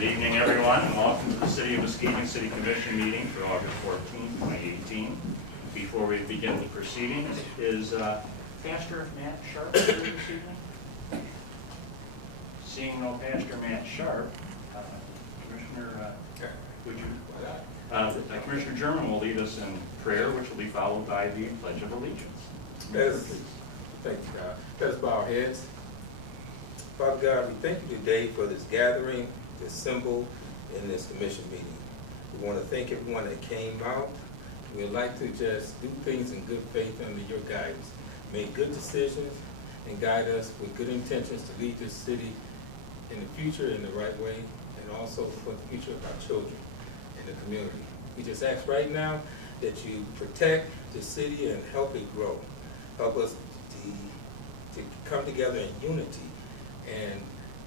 Good evening, everyone, and welcome to the City of Muskegon City Commission meeting for August 14, 2018. Before we begin the proceedings, is Pastor Matt Sharp here this evening? Seeing no Pastor Matt Sharp, Commissioner, would you? Commissioner German will lead us in prayer, which will be followed by the Pledge of Allegiance. Thank you, God. Let's bow our heads. Father God, we thank you today for this gathering, this symbol in this commission meeting. We want to thank everyone that came out. We'd like to just do things in good faith under your guidance. Make good decisions and guide us with good intentions to lead this city in the future in the right way, and also for the future of our children and the community. We just ask right now that you protect the city and help it grow. Help us to come together in unity and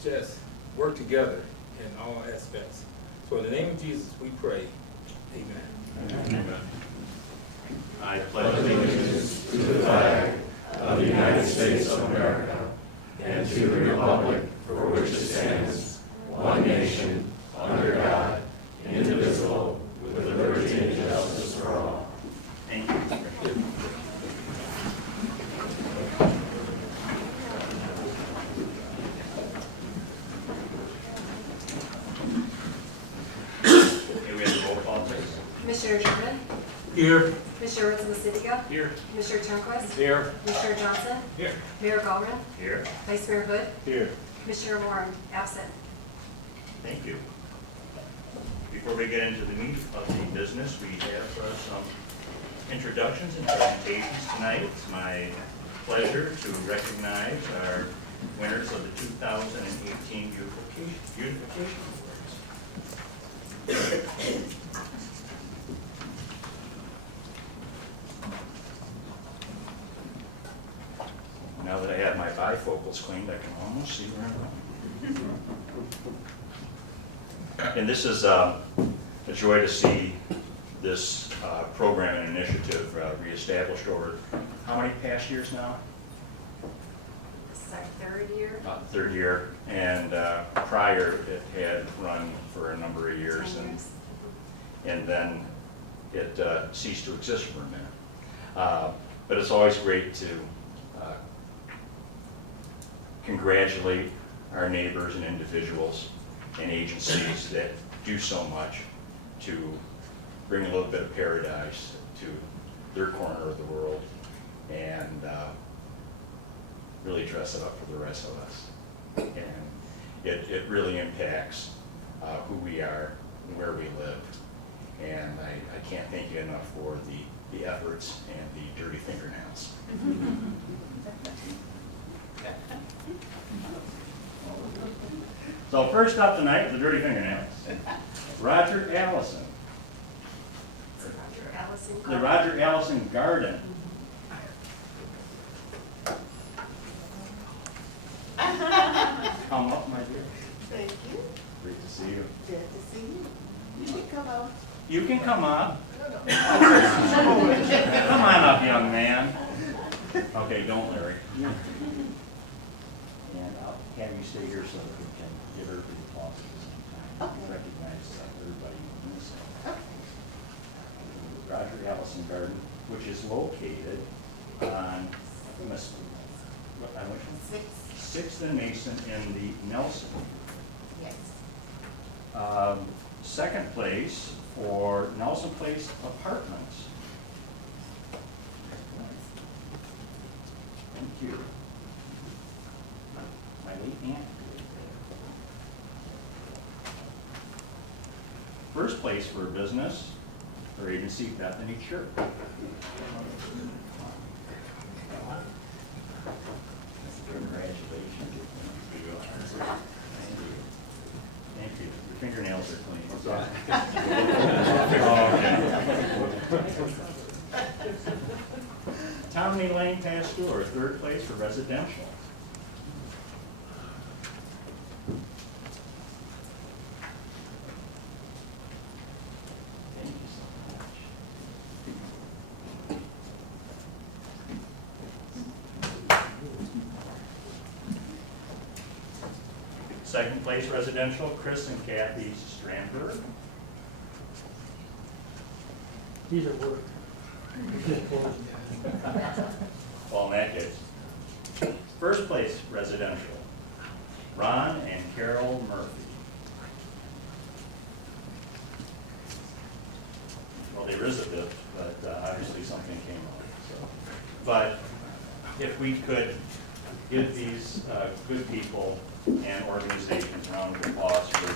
just work together in all aspects. So in the name of Jesus, we pray. Amen. Amen. I pledge allegiance to the flag of the United States of America and to the republic for which it stands, one nation, under God, indivisible, with liberty and justice for all. Thank you. Okay, we have the roll call, please. Commissioner Sherman? Here. Commissioner Rosenzweig? Here. Commissioner Turnquist? Here. Commissioner Johnson? Here. Mayor Gallman? Here. Vice Mayor Hood? Here. Commissioner Warren, absent. Thank you. Before we get into the meat of the business, we have some introductions and presentations tonight. It's my pleasure to recognize our winners of the 2018 Beautification Awards. Now that I have my bifocals cleaned, I can almost see where I'm going. And this is a joy to see this program and initiative reestablished over how many past years now? This is our third year. Third year, and prior it had run for a number of years, 10 years. and then it ceased to exist for a minute. But it's always great to congratulate our neighbors and individuals and agencies that do so much to bring a little bit of paradise to their corner of the world and really dress it up for the rest of us. And it really impacts who we are and where we live. And I can't thank you enough for the efforts and the dirty fingernails. So first up tonight, the dirty fingernails. Roger Allison. Roger Allison. The Roger Allison Garden. Come up, my dear. Thank you. Great to see you. Good to see you. You can come out. You can come up. Come on up, young man. Okay, don't Larry. And I'll have you stay here so that we can give everybody applause at the same time. Okay. Recognize everybody in this. Okay. Roger Allison Garden, which is located on Six. 6th and Mason in the Nelson. Yes. Second place for Nelson Place Apartments. Thank you. My late aunt. First place for business or agency, Bethany Church. Congratulations. Thank you. Your fingernails are clean. Tommy Lane Pasteur, third place for residential. Thank you so much. Second place residential, Chris and Kathy Strandberg. These are work. Well, in that case. First place residential, Ron and Carol Murphy. Well, there is a bit, but obviously something came up. So. But if we could give these good people and organizations a round of applause for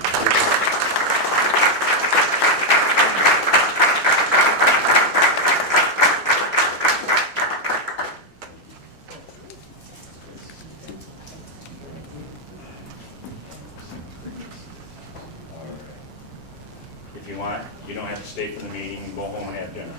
if you want, you don't have to stay for the meeting and go home and have dinner.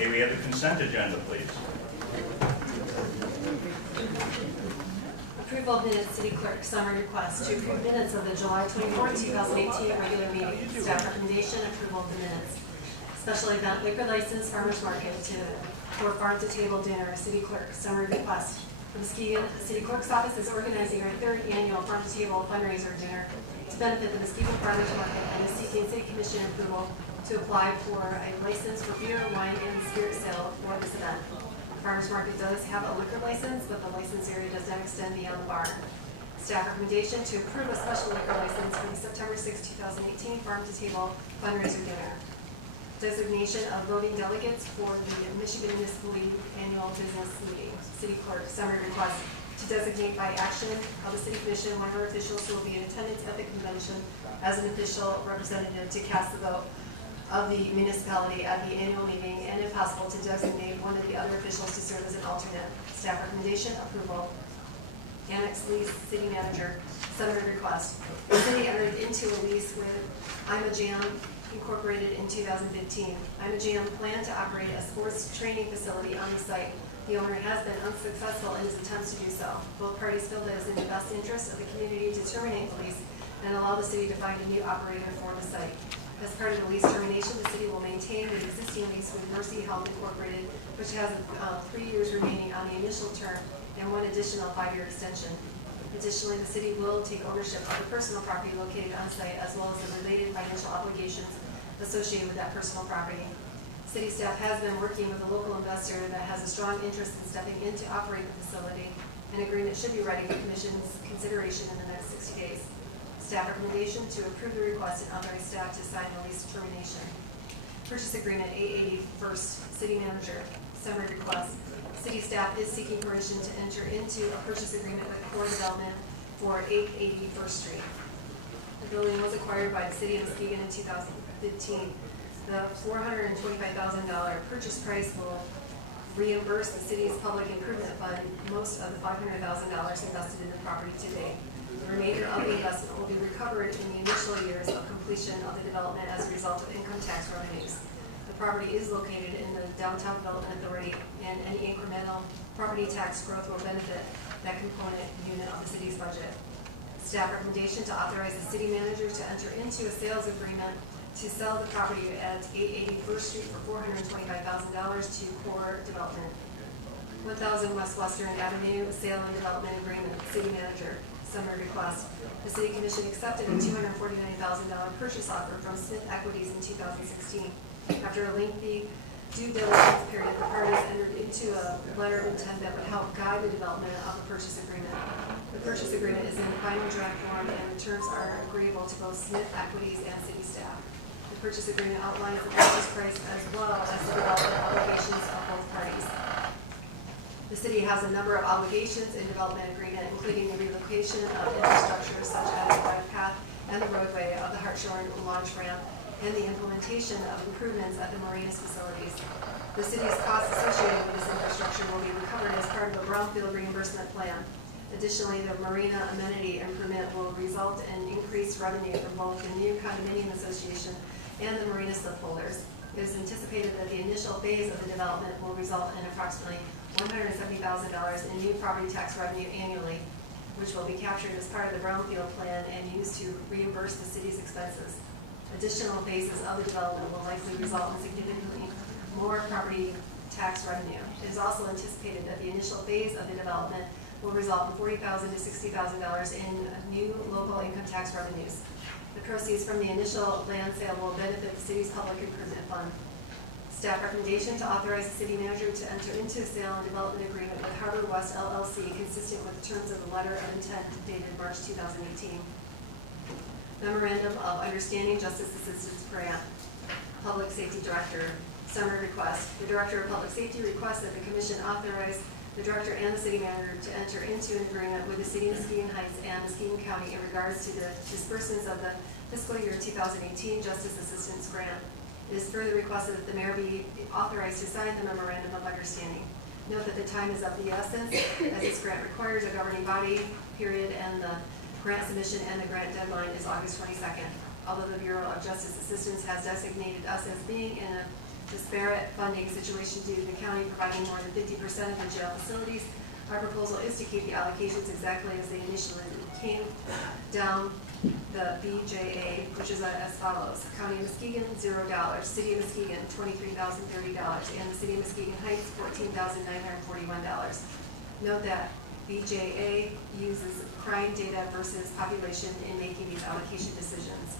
Okay, we have the consent agenda, please. Approval of minutes, city clerk, summary request to approve minutes of the July 24, 2018 regular meeting. Staff recommendation, approval of the minutes. Special event liquor license, farmers market for farm to table dinner, city clerk, summary request. The Muskegon City Clerk's Office is organizing our third annual farm to table fundraiser dinner to benefit the Muskegon farmers market and is seeking city commission approval to apply for a license for beer, wine, and spirit sale for this event. Farmers Market does have a liquor license, but the license area does not extend beyond the barn. Staff recommendation to approve a special liquor license for the September 6, 2018 Farm to Table fundraiser dinner. Designation of voting delegates for the Michigan Municipal Annual Business Meeting. City Clerk, summary request to designate by action of the City Commission one of our officials who will be in attendance at the convention as an official representative to cast the vote of the municipality at the annual meeting, and if possible, to designate one of the other officials to serve as an alternate. Staff recommendation, approval. Annex lease, city manager, summary request. The city entered into a lease with I'm a Jam Incorporated in 2015. I'm a Jam planned to operate a sports training facility on the site. The owner has been unsuccessful in his attempts to do so. Both parties feel that it is in the best interest of the community to terminate the lease and allow the city to find a new operator for the site. As part of the lease termination, the city will maintain the existing lease with Mercy Health Incorporated, which has 3 years remaining on the initial term and one additional 5-year extension. Additionally, the city will take ownership of the personal property located on site as well as the related financial obligations associated with that personal property. City staff has been working with a local investor that has a strong interest in stepping in to operate the facility. An agreement should be ready for commission's consideration in the next 60 days. Staff recommendation to approve the request and authorize staff to sign the lease termination. Purchase agreement 880 First, city manager, summary request. City staff is seeking permission to enter into a purchase agreement with Core Development for 880 First Street. The building was acquired by the city of Muskegon in 2015. The $425,000 purchase price will reimburse the city's public improvement fund most of the $500,000 invested in the property to date. The remainder of the investment will be recovered in the initial years of completion of the development as a result of income tax revenues. The property is located in the Downtown Development Authority, and any incremental property tax growth will benefit that component unit of the city's budget. Staff recommendation to authorize the city manager to enter into a sales agreement to sell the property at 880 First Street for $425,000 to Core Development. 1000 West Western Avenue, sale and development agreement, city manager. Summary request. The City Commission accepted a $249,000 purchase offer from Smith Equities in 2016. After a lengthy due diligence period, the parties entered into a letter of intent that would help guide the development of the purchase agreement. The purchase agreement is in final draft form and the terms are agreeable to both Smith Equities and city staff. The purchase agreement outlines the purchase price as well as the development obligations of both parties. The city has a number of obligations in development agreement, including the relocation of infrastructure such as the bike path and the roadway of the Hartshorn launch ramp, and the implementation of improvements at the marinas facilities. The city's costs associated with this infrastructure will be recovered as part of a brownfield reimbursement plan. Additionally, the marina amenity improvement will result in increased revenue from both the new condominium association and the marina slipholders. It is anticipated that the initial phase of the development will result in approximately $170,000 in new property tax revenue annually. which will be captured as part of the brownfield plan and used to reimburse the city's expenses. Additional phases of the development will likely result in significantly more property tax revenue. It is also anticipated that the initial phase of the development will result in $40,000 to $60,000 in new local income tax revenues. The proceeds from the initial land sale will benefit the city's public improvement fund. Staff recommendation to authorize the city manager to enter into a sale and development agreement with Harbor West LLC consistent with the terms of the letter of intent dated March 2018. Memorandum of Understanding Justice Assistance Grant. Public Safety Director. Summary request. The Director of Public Safety requests that the Commission authorize the Director and the City Manager to enter into an agreement with the City of Muskegon Heights and Muskegon County in regards to the disbursements of the fiscal year 2018 Justice Assistance Grant. It is further requested that the Mayor be authorized to sign the Memorandum of Understanding. Note that the time is of the essence, as this grant requires a governing body period, and the grant submission and the grant deadline is August 22nd. Although the Bureau of Justice Assistance has designated us as being in a disparate funding situation due to the county providing more than 50% of the jail facilities, our proposal is to keep the allocations exactly as they initially came down the BJA, which is as follows. County of Muskegon, $0. City of Muskegon, $23,030. And the City of Muskegon Heights, $14,941. Note that BJA uses crime data versus population in making these allocation decisions.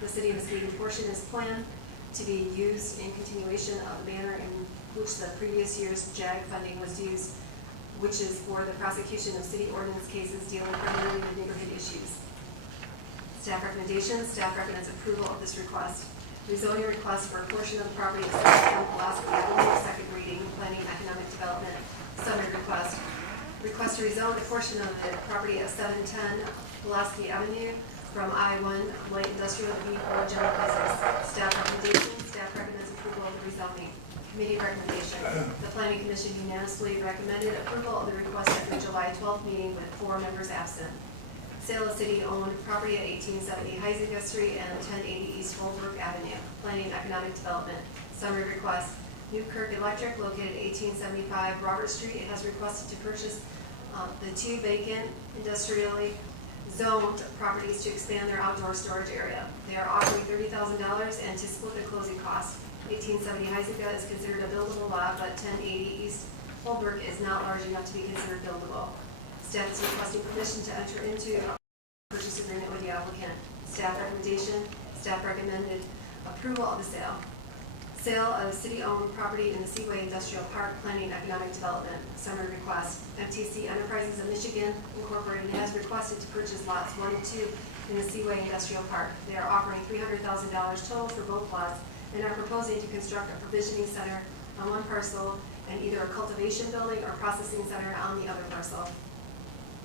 The City of Muskegon portion is planned to be used in continuation of the manner in which the previous year's JAG funding was used, which is for the prosecution of city ordinance cases dealing primarily with neighborhood issues. Staff recommendations. Staff recommends approval of this request. Rezoning request for a portion of the property of 710 Pulaski Avenue, second reading, planning economic development. Summary request. Request to rezone a portion of the property of 710 Pulaski Avenue from I-1 light industrial to B4 general business. Staff recommendation. Staff recommends approval of the rezoning. Committee recommendation. The Planning Commission unanimously recommended approval of the request at the July 12th meeting with 4 members absent. Sale of city-owned property at 1870 Heisinger Street and 1080 East Holbrook Avenue. Planning economic development. Summary request. New Kirk Electric, located at 1875 Robert Street, has requested to purchase the 2 vacant industrially zoned properties to expand their outdoor storage area. They are offering $30,000 and to split the closing cost. 1870 Heisinger is considered a buildable lot, but 1080 East Holbrook is not large enough to be considered buildable. Staff is requesting permission to enter into a purchase agreement with the applicant. Staff recommendation. Staff recommended approval of the sale. Sale of city-owned property in the Seaway Industrial Park, planning economic development. Summary request. MTC Enterprises of Michigan Incorporated has requested to purchase lots 1 and 2 in the Seaway Industrial Park. They are offering $300,000 total for both lots and are proposing to construct a provisioning center on one parcel and either a cultivation building or processing center on the other parcel.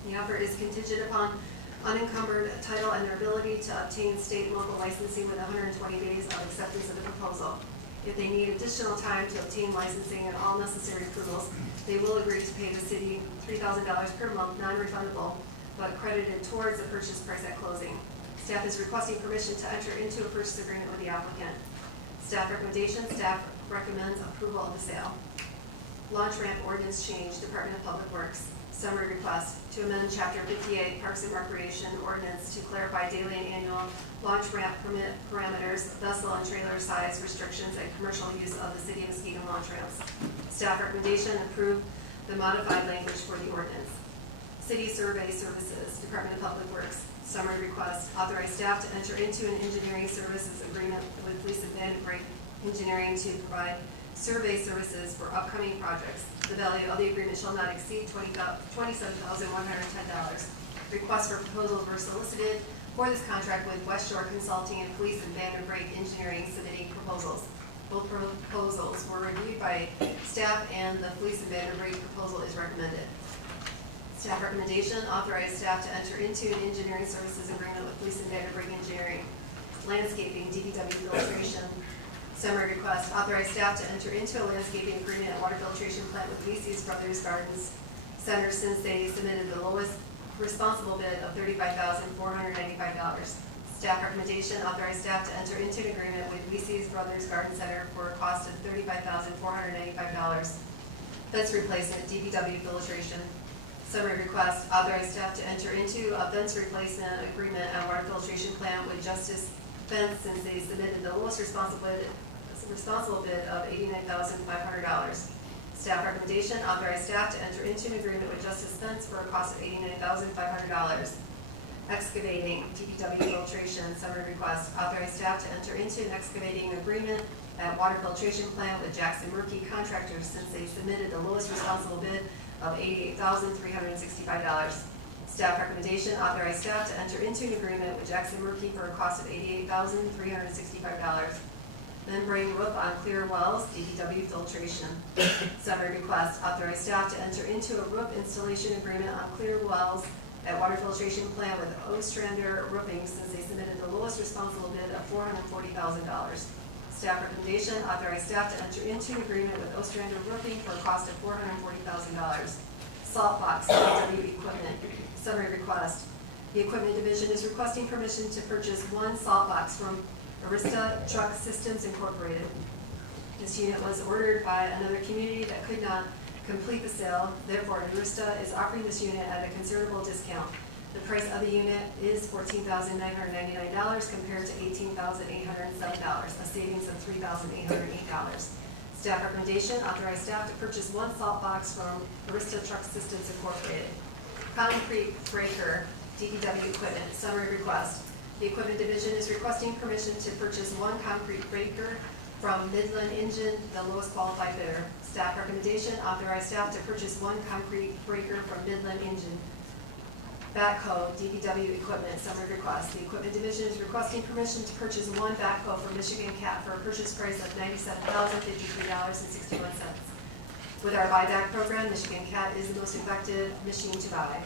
The offer is contingent upon unencumbered title and their ability to obtain state and local licensing within 120 days of acceptance of the proposal. If they need additional time to obtain licensing and all necessary approvals, they will agree to pay the city $3,000 per month, non-refundable, but credited towards the purchase price at closing. Staff is requesting permission to enter into a purchase agreement with the applicant. Staff recommendation. Staff recommends approval of the sale. Launch ramp ordinance change, Department of Public Works. Summary request to amend Chapter 58 Parks and Recreation Ordinance to clarify daily and annual launch ramp permit parameters, vessel and trailer size restrictions, and commercial use of the City of Muskegon launch ramps. Staff recommendation, approve the modified language for the ordinance. City Survey Services, Department of Public Works. Summary request, authorize staff to enter into an engineering services agreement with Lease and Break Engineering to provide survey services for upcoming projects. The value of the agreement shall not exceed $27,110. Requests for proposals were solicited for this contract with West Shore Consulting and Police and Break Engineering submitting proposals. Both proposals were reviewed by staff and the Police and Break proposal is recommended. Staff recommendation, authorize staff to enter into an engineering services agreement with Police and Break Engineering. Landscaping, DPW filtration. Summary request, authorize staff to enter into a landscaping agreement and water filtration plant with Lease Brothers Gardens Center since they submitted the lowest responsible bid of $35,495. Staff recommendation, authorize staff to enter into an agreement with Lease Brothers Garden Center for a cost of $35,495. Fence replacement, DPW filtration. Summary request, authorize staff to enter into a fence replacement agreement on water filtration plant with Justice Fence since they submitted the lowest responsible bid of $89,500. Staff recommendation, authorize staff to enter into an agreement with Justice Fence for a cost of $89,500. Excavating, DPW filtration, summary request, authorize staff to enter into an excavating agreement at water filtration plant with Jackson Murphy Contractors since they submitted the lowest responsible bid of $88,365. Staff recommendation, authorize staff to enter into an agreement with Jackson Murphy for a cost of $88,365. Membrane roof on clear wells, DPW filtration. Summary request, authorize staff to enter into a roof installation agreement on clear wells at water filtration plant with Ostrander Roofing since they submitted the lowest responsible bid of $440,000. Staff recommendation, authorize staff to enter into an agreement with Ostrander Roofing for a cost of $440,000. Salt box, DPW equipment. Summary request, the equipment division is requesting permission to purchase one salt box from Arista Truck Systems Incorporated. This unit was ordered by another community that could not complete the sale. Therefore, Arista is offering this unit at a considerable discount. The price of the unit is $14,999 compared to $18,807, a savings of $3,808. Staff recommendation, authorize staff to purchase one salt box from Arista Truck Systems Incorporated. Concrete breaker, DPW equipment, summary request. The equipment division is requesting permission to purchase one concrete breaker from Midland Engine, the lowest qualified bidder. Staff recommendation, authorize staff to purchase one concrete breaker from Midland Engine. Backhoe, DPW equipment, summary request. The equipment division is requesting permission to purchase one backhoe from Michigan Cat for a purchase price of $97,053.61. With our buyback program, Michigan Cat is the most effective machine to buy.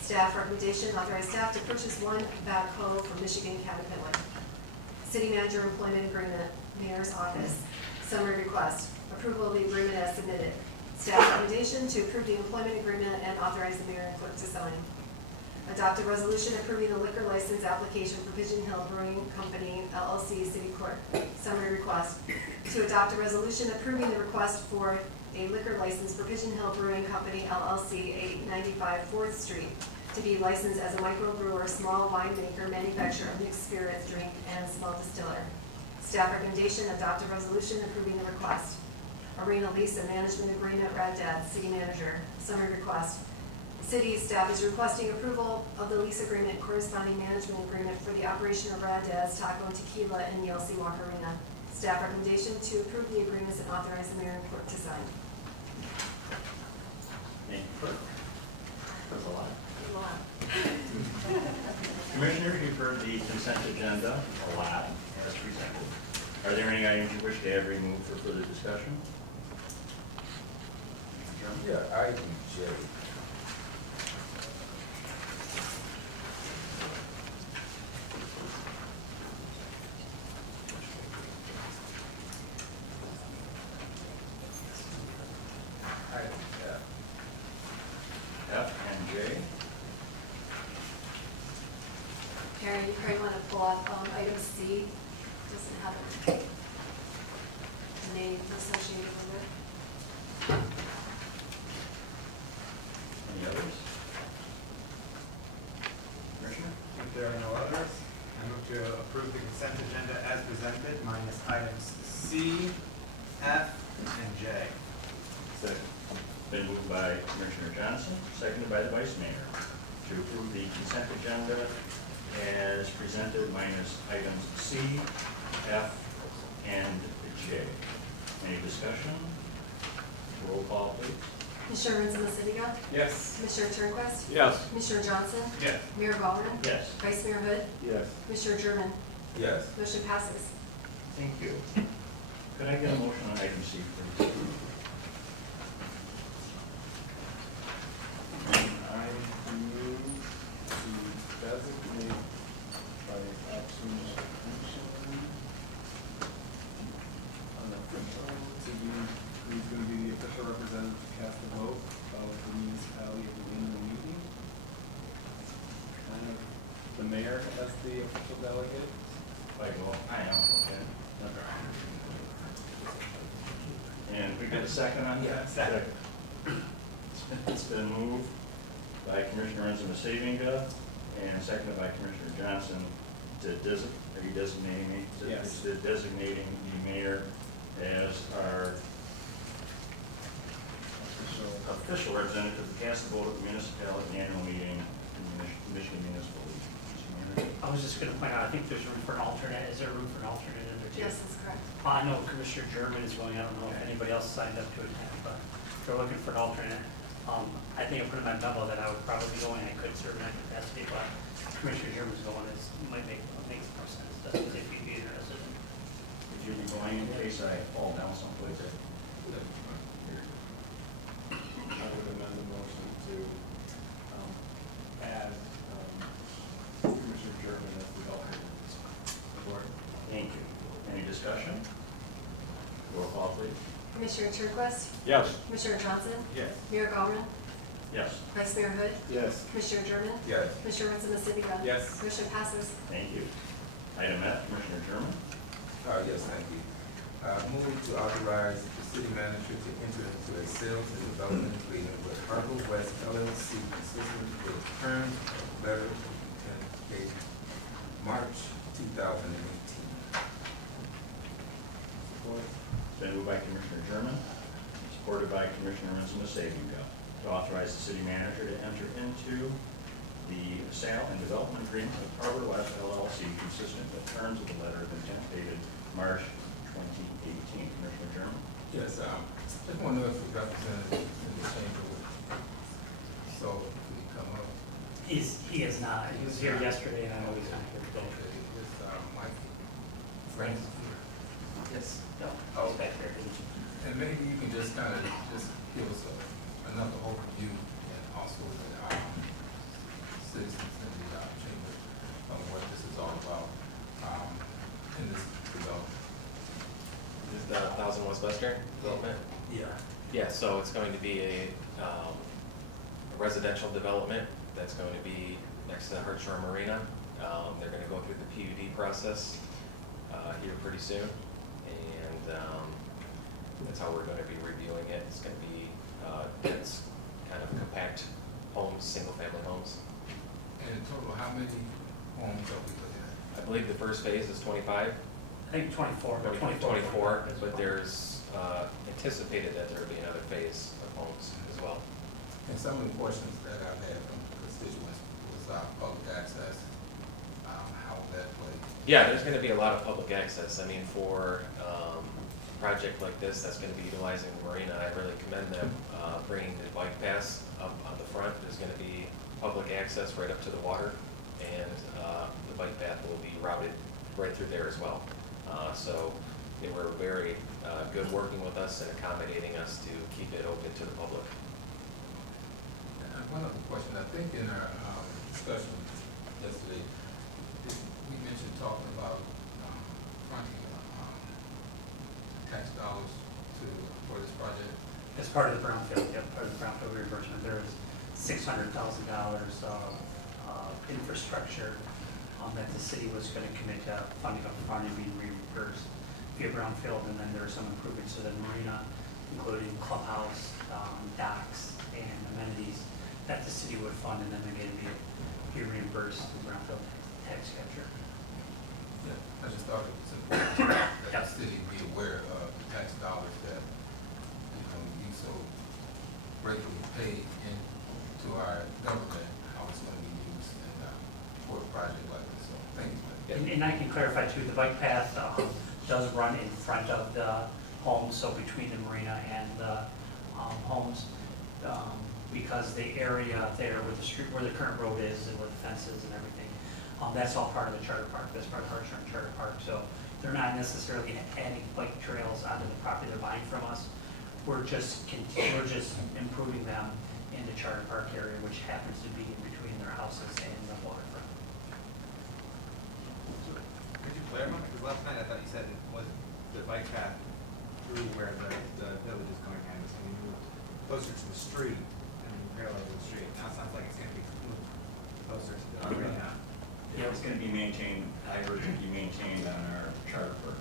Staff recommendation, authorize staff to purchase one backhoe from Michigan Cat equipment. City manager employment agreement, mayor's office. Summary request, approval of the agreement as submitted. Staff recommendation to approve the employment agreement and authorize the mayor and clerk to sign. Adopt a resolution approving the liquor license application for Pigeon Hill Brewing Company, LLC, City Court. Summary request, to adopt a resolution approving the request for a liquor license for Pigeon Hill Brewing Company, LLC, 895 4th Street, to be licensed as a microbrewer, small winemaker, manufacturer of mixed spirits, drink, and small distiller. Staff recommendation, adopt a resolution approving the request. Arena lease and management agreement, Rad Dad, city manager. Summary request. City staff is requesting approval of the lease agreement and corresponding management agreement for the operation of Rad Dad's Taco and Tequila in the LC Walk Arena. Staff recommendation to approve the agreements and authorize the mayor and clerk to sign. Thank you, clerk. That's a lot. Commissioners, you've heard the consent agenda a lot as presented. Are there any items you wish to have removed for further discussion? Yeah, item J. Item F. F and J. Karen, you probably want to pull up item C. Doesn't have a name associated with it. Any others? Commissioner? If there are no others, I move to approve the consent agenda as presented minus items C, F, and J. Second. Been moved by Commissioner Johnson, seconded by the Vice Mayor, to approve the consent agenda as presented minus items C, F, and J. Any discussion? Roll call, please. Commissioner Rinson Massiga? Yes. Commissioner Turnquist? Yes. Commissioner Johnson? Yes. Mayor Ballman? Yes. Vice Mayor Hood? Yes. Commissioner German? Yes. Motion passes. Thank you. Could I get a motion on item C, please? I move to designate by action on the official to be, who's going to be the official representative to cast the vote of the municipality at the end of the meeting. Kind of the mayor as the official delegate. I am, okay. And we got a second on that? Yeah, second. It's been moved by Commissioner Enzo Masavinga and seconded by Commissioner Johnson to are you designating me? Yes. To designating the mayor as our official representative to cast the vote at the municipal annual meeting in the Michigan Municipal League. Mr. Mayor? I was just gonna point out, I think there's room for an alternate. Is there room for an alternate in there too? Yes, that's correct. I know Commissioner German is going, I don't know if anybody else signed up to attend, but if they're looking for an alternate. I think I put in my memo that I would probably be going, I could serve in that capacity, but Commissioner German's going, it might make more sense, if you'd be interested. Would you be going in case I fall down someplace? I would amend the motion to add Commissioner German as the alternate. Support. Thank you. Any discussion? Roll call, please. Commissioner Turnquist? Yes. Commissioner Johnson? Yes. Mayor Gallman? Yes. Vice Mayor Hood? Yes. Commissioner German? Yes. Commissioner Enzo Masavinga? Yes. Motion passes. Thank you. Item F, Commissioner German. Yes, thank you. Move to authorize the city manager to enter into a sales and development agreement with Harbor West LLC consistent with terms of letter of intent March 2018. Support. It's been moved by Commissioner German, supported by Commissioner Enzo Masavinga, to authorize the city manager to enter into the sale and development agreement with Harbor West LLC consistent with terms of the letter of intent dated March 2018. Commissioner German? Yes, just want to know if the representative in the chamber would, so could he come up? He is not, he was here yesterday, and I know he's not here today. Okay, is Mike? Frank? Yes. No, Oh. he's back there. And maybe you can just kind of just give us another overview and also the citizens in the chamber of what this is all about in this development. This is the 1000 West Western development? Yeah. Yeah, so it's going to be a residential development that's going to be next to the Hartshorn Marina. They're going to go through the PUD process here pretty soon, and that's how we're going to be reviewing it. It's going to be dense, kind of compact homes, single-family homes. And in total, how many homes are we looking at? I believe the first phase is 25. I think 24. 24, but there's anticipated that there will be another phase of homes as well. And some of the questions that I've had from constituents was public access, how will that play? Yeah, there's going to be a lot of public access. I mean, for a project like this that's going to be utilizing the marina, I really commend them bringing the bike paths up on the front. There's going to be public access right up to the water, and the bike path will be routed right through there as well. So they were very good working with us and accommodating us to keep it open to the public. And one other question, I think in our discussion yesterday, we mentioned talking about fronting tax dollars for this project. As part of the brownfield, yep, part of the brownfield reimbursement, there is $600,000 of infrastructure that the city was going to commit to funding up front and being reimbursed via brownfield, and then there are some improvements to the marina, including clubhouse, docks, and amenities that the city would fund, and then again be reimbursed through brownfield tax capture. Yeah, I just thought it was important that Yep. the city be aware of the tax dollars that, we so gratefully pay into our government, how it's going to be used for a project like this. So thank you. And I can clarify too, the bike path does run in front of the homes, so between the marina and the homes, because the area there where the street, where the current road is and where the fence is and everything, that's all part of the charter park. That's part of Hartshorn Charter Park. So they're not necessarily adding bike trails onto the property they're buying from us. We're just improving them in the charter park area, which happens to be in between their houses and the waterfront. Could you clarify? Because last night I thought you said it was the bike path through where the village is going, and it's going to move closer to the street and parallel to the street. Now it sounds like it's going to be moved closer to the arena. Yeah, it's going to be maintained, I heard it be maintained on our charter park.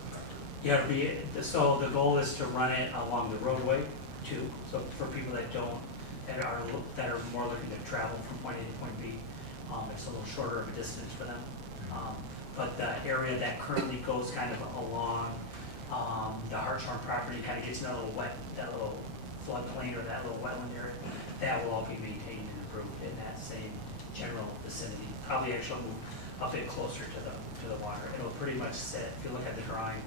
Yeah, it'll be, so the goal is to run it along the roadway too. So for people that don't that are more looking to travel from point A to point B. It's a little shorter of a distance for them. But the area that currently goes kind of along the Hartshorn property kind of gets in that little floodplain or that little wetland area, that will all be maintained and improved in that same general vicinity. Probably actually move a bit closer to the water. It'll pretty much sit, if you look at the drawing,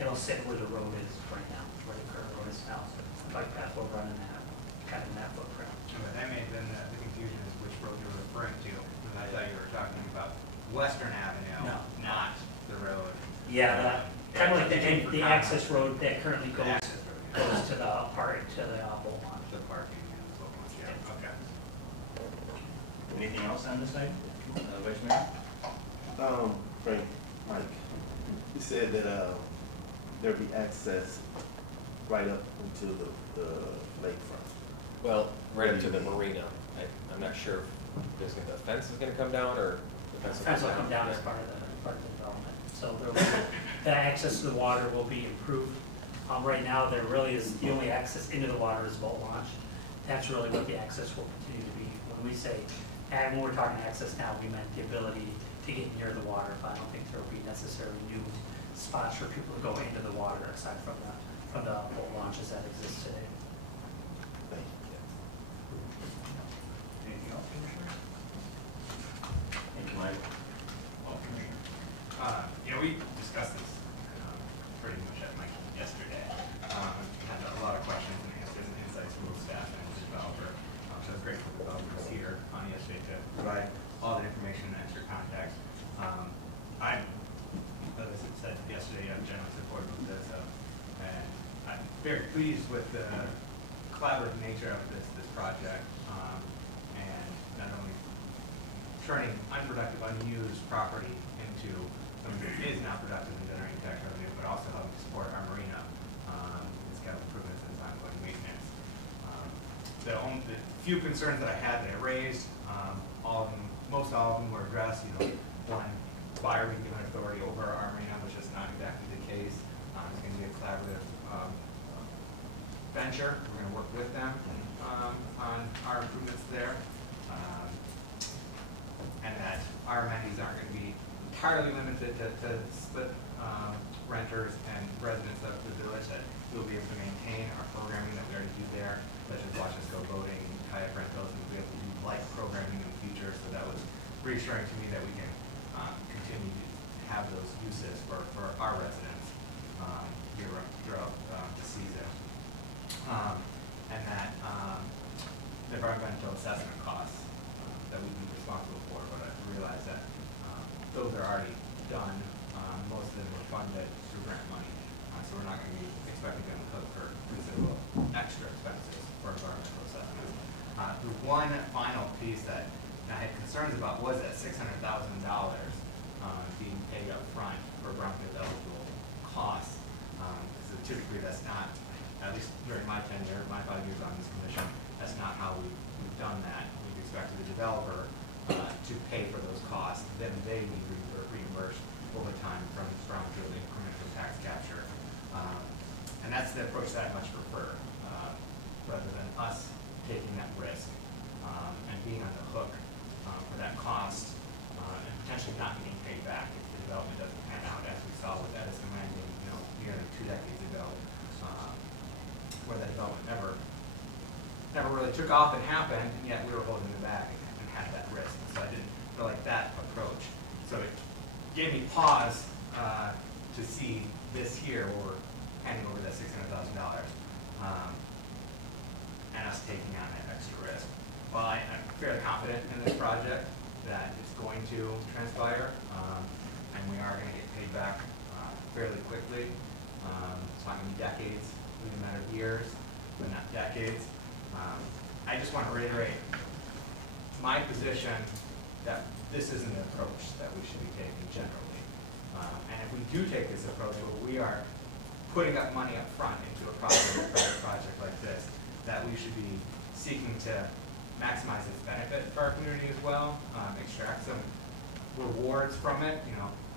it'll sit where the road is right now, where the current road is now. So the bike path will run in that, kind of in that footprint. But that may have been the confusion is which road you were referring to, because I thought you were talking about Western Avenue, No. not the road. Yeah, kind of like the For access road that currently The goes access road, yeah. to the boat launch. The parking and so on, yeah, okay. Anything else on this item? Vice Mayor? Frank, Mike, you said that there'd be access right up into the lakefront. Well, right up to the marina. I'm not sure if the fence is gonna come down or the fence Fence will come down as part of the development. So the access to the water will be improved. Right now, there really is, the only access into the water is boat launch. That's really what the access will continue to be. When we say, and when we're talking access now, we meant the ability to get near the water, but I don't think there will be necessarily new spots for people to go into the water aside from the boat launches that exist today. Thank you. Anything else, Commissioner? Thank you, Mike. Well, Commissioner. We discussed this pretty much at Mike yesterday. Had a lot of questions and answers and insights from both staff and the developer. So I was grateful the developer was here on yesterday to provide all the information and extra context. I'm, as I said yesterday, I'm generally supportive of this, and I'm very pleased with the collaborative nature of this project, and not only turning unproductive, unused property into something that is now productive and generating tax revenue, but also helping to support our marina, its capital improvements and its ongoing maintenance. The few concerns that I had that I raised, most all of them were addressed. One, why are we given authority over our marina, which is not exactly the case. It's going to be a collaborative venture. We're going to work with them on our improvements there, and that our amenities aren't going to be entirely limited to split renters and residents of the village. That we'll be able to maintain our programming that we already do there, such as watch us go boating, kayak rentals, and we'll be able to do light programming in the future. So that was reassuring to me that we can continue to have those uses for our residents throughout the season. And that the environmental assessment costs that we'd be responsible for, but I realize that those are already done. Most of them were funded through grant money, so we're not going to be expecting them to hook for considerable extra expenses for environmental assessments. The one final piece that I had concerns about was that $600,000 being paid up front for brownfield eligible costs. So typically that's not, at least during my tenure, my 5 years on this commission, that's not how we've done that. We've expected the developer to pay for those costs, then they need reimbursed over time from brownfield incremental tax capture. And that's the approach that I much prefer, rather than us taking that risk and being on the hook for that cost and potentially not getting paid back if the development doesn't pan out, as we saw with Edison Landing, nearly 2 decades ago, where that development never really took off and happened, and yet we were holding the bag and had that risk. And so I didn't feel like that approach. So it gave me pause to see this here where we're handing over that $600,000 and us taking on that extra risk. Well, I'm fairly confident in this project that it's going to transpire, and we are going to get paid back fairly quickly. It's not going to be decades, it's going to be a matter of years, but not decades. I just want to reiterate my position that this isn't an approach that we should be taking generally. And if we do take this approach where we are putting up money up front into a project like this, that we should be seeking to maximize its benefit for our community as well, extract some rewards from it.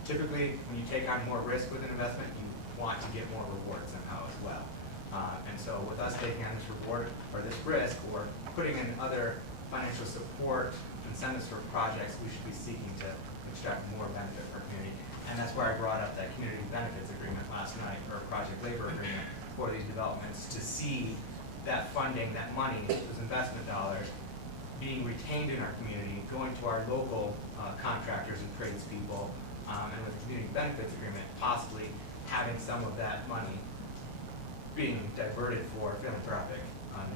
Typically when you take on more risk with an investment, you want to get more rewards somehow as well. And so with us taking on this reward, or this risk, or putting in other financial support incentives for projects, we should be seeking to extract more benefit for our community. And that's where I brought up that community benefits agreement last night, or project labor agreement for these developments, to see that funding, that money, those investment dollars, being retained in our community, going to our local contractors and tradespeople, and with the community benefits agreement, possibly having some of that money being diverted for philanthropic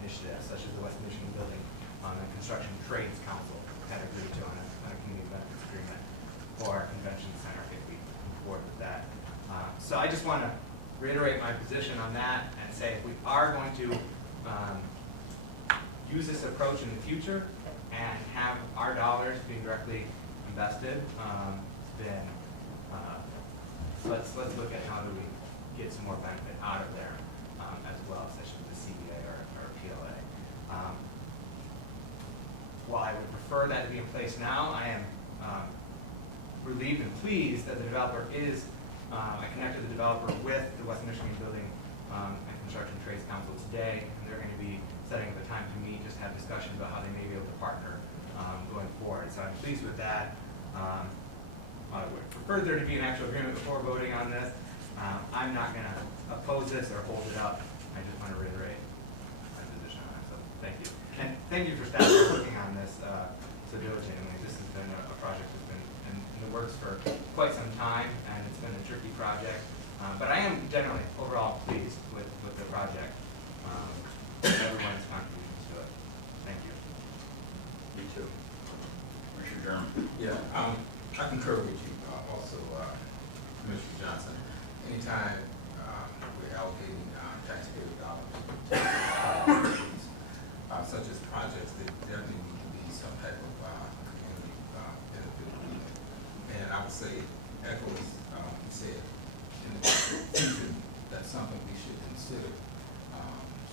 initiatives, such as the West Michigan Building and Construction Trades Council had agreed to on a community benefits agreement for our convention center if we move forward with that. So I just want to reiterate my position on that and say if we are going to use this approach in the future and have our dollars being directly invested, then let's look at how do we get some more benefit out of there as well, such as the CBA or PLA. While I would prefer that to be in place now, I am relieved and pleased that the developer is, I connected the developer with the West Michigan Building and Construction Trades Council today, and they're going to be setting up a time to meet, just have discussions about how they may be able to partner going forward. So I'm pleased with that. I would prefer there to be an actual agreement before voting on this. I'm not going to oppose this or hold it up. I just want to reiterate my position on it. So thank you. And thank you for staff for working on this so diligently. This has been a project that's been in the works for quite some time, and it's been a tricky project. But I am generally overall pleased with the project and everyone's contributions to it. Thank you. Me too. Commissioner German. Yeah, I concur with you, also, Commissioner Johnson. Anytime we're allocating taxpayer dollars to such as projects, there definitely need to be some type of community benefit agreement. And I would say, echo what he said, in the future, that's something we should consider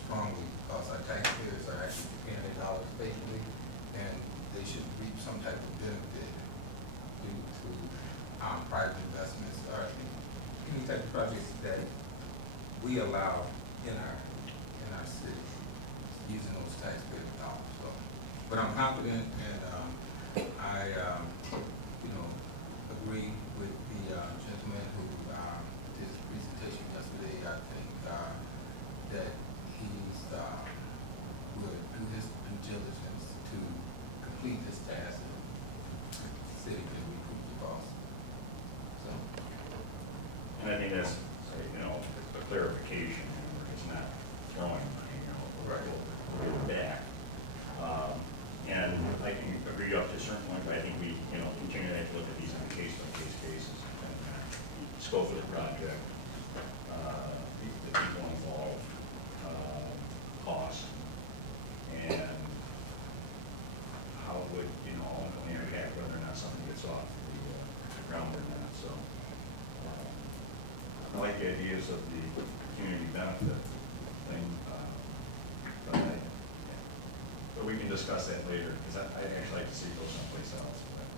strongly, because our taxpayers are actually paying their dollars faithfully, and they should reap some type of benefit due to private investments or any type of projects that we allow in our city using those taxpayer dollars. So, but I'm confident, and I agree with the gentleman who did his presentation yesterday. I think that he's will do his due diligence to complete this task and the city can recoup the cost. So, And I think that's, a clarification, where it's not throwing money, Right. we'll back. And I can agree up to a certain point, but I think we, continue to have to look at these on a case-by-case basis, and scope of the project, the people involved, cost, and how it would, ultimately impact whether or not something gets off the ground or not, so. I like the ideas of the community benefit thing, but we can discuss that later, because I'd actually like to see it go someplace else, but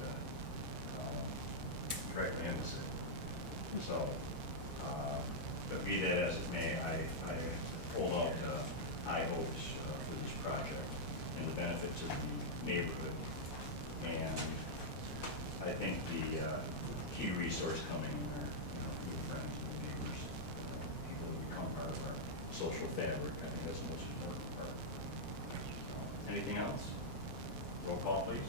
directly in the city. So, but be that as it may, I hold out high hopes for this project and the benefit to the neighborhood. And I think the key resource coming in there, the friends and the neighbors, people who become part of our social fabric. I think that's the most important part. Anything else? Roll call, please.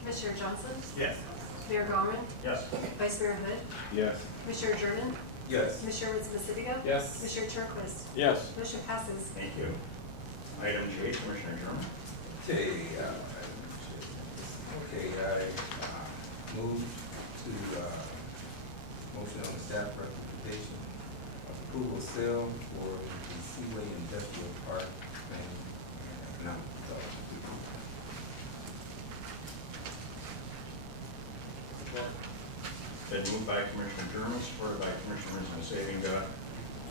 Commissioner Johnson? Yes. Mayor Gauman? Yes. Vice Mayor Hood? Yes. Commissioner German? yes. Commissioner Woods-Pacifico? Yes. Commissioner Turnquist? Yes. Motion passes. Thank you. Item J, Commissioner German. Okay, I move to motion on the staff recommendation of approval of sale for the Seaway Industrial Park and economic development. Been moved by Commissioner German, supported by Commissioner Savinga,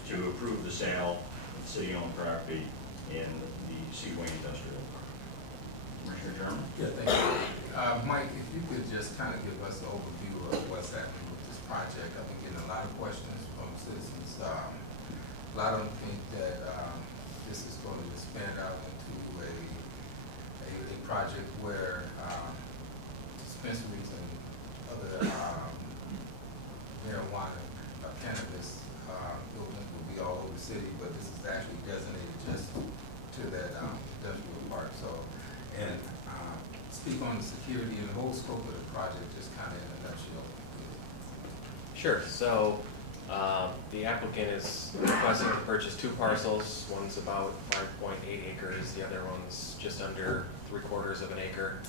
to approve the sale of city-owned property in the Seaway Industrial Park. Commissioner German? Yeah, thank you. Mike, if you could just kind of give us an overview of what's happening with this project. I've been getting a lot of questions from citizens. lot of them think that, this is going to expand out into a project where, dispensaries and other, marijuana, cannabis, buildings will be all over the city, but this is actually designated just to that, industrial park, so, and, speak on the security and the whole scope of the project, just kind of in a nutshell. Sure, so, the applicant is requesting to purchase 2 parcels. One's about 5.8 acres, the other one's just under 3/4 of an acre.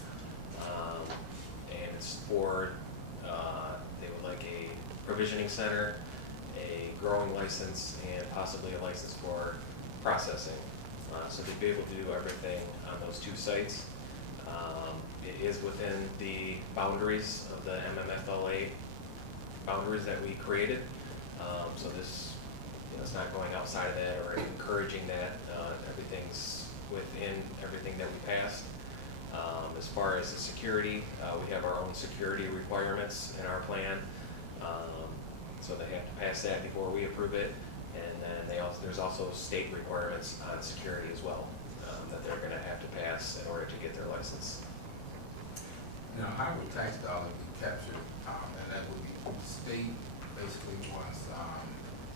And it's for, they would like a provisioning center, a growing license, and possibly a license for processing. So they'd be able to do everything on those 2 sites. It is within the boundaries of the MMFLA boundaries that we created. So this, it's not going outside of that or encouraging that. Everything's within everything that we passed. As far as the security, we have our own security requirements in our plan. So they have to pass that before we approve it. And then there's also state requirements on security as well, that they're gonna have to pass in order to get their license. Now, how would tax dollars be captured, and that would be state, basically, once,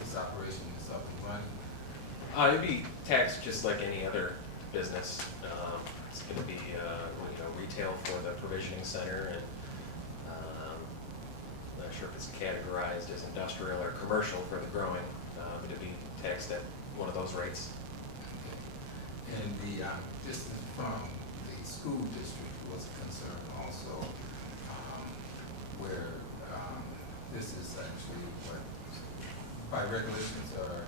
this operation is up and running? It'd be taxed just like any other business. It's gonna be, retail for the provisioning center, and, I'm not sure if it's categorized as industrial or commercial for the growing, but it'd be taxed at one of those rates. And the, distance from the school district was a concern also, where, this is actually what, by regulations are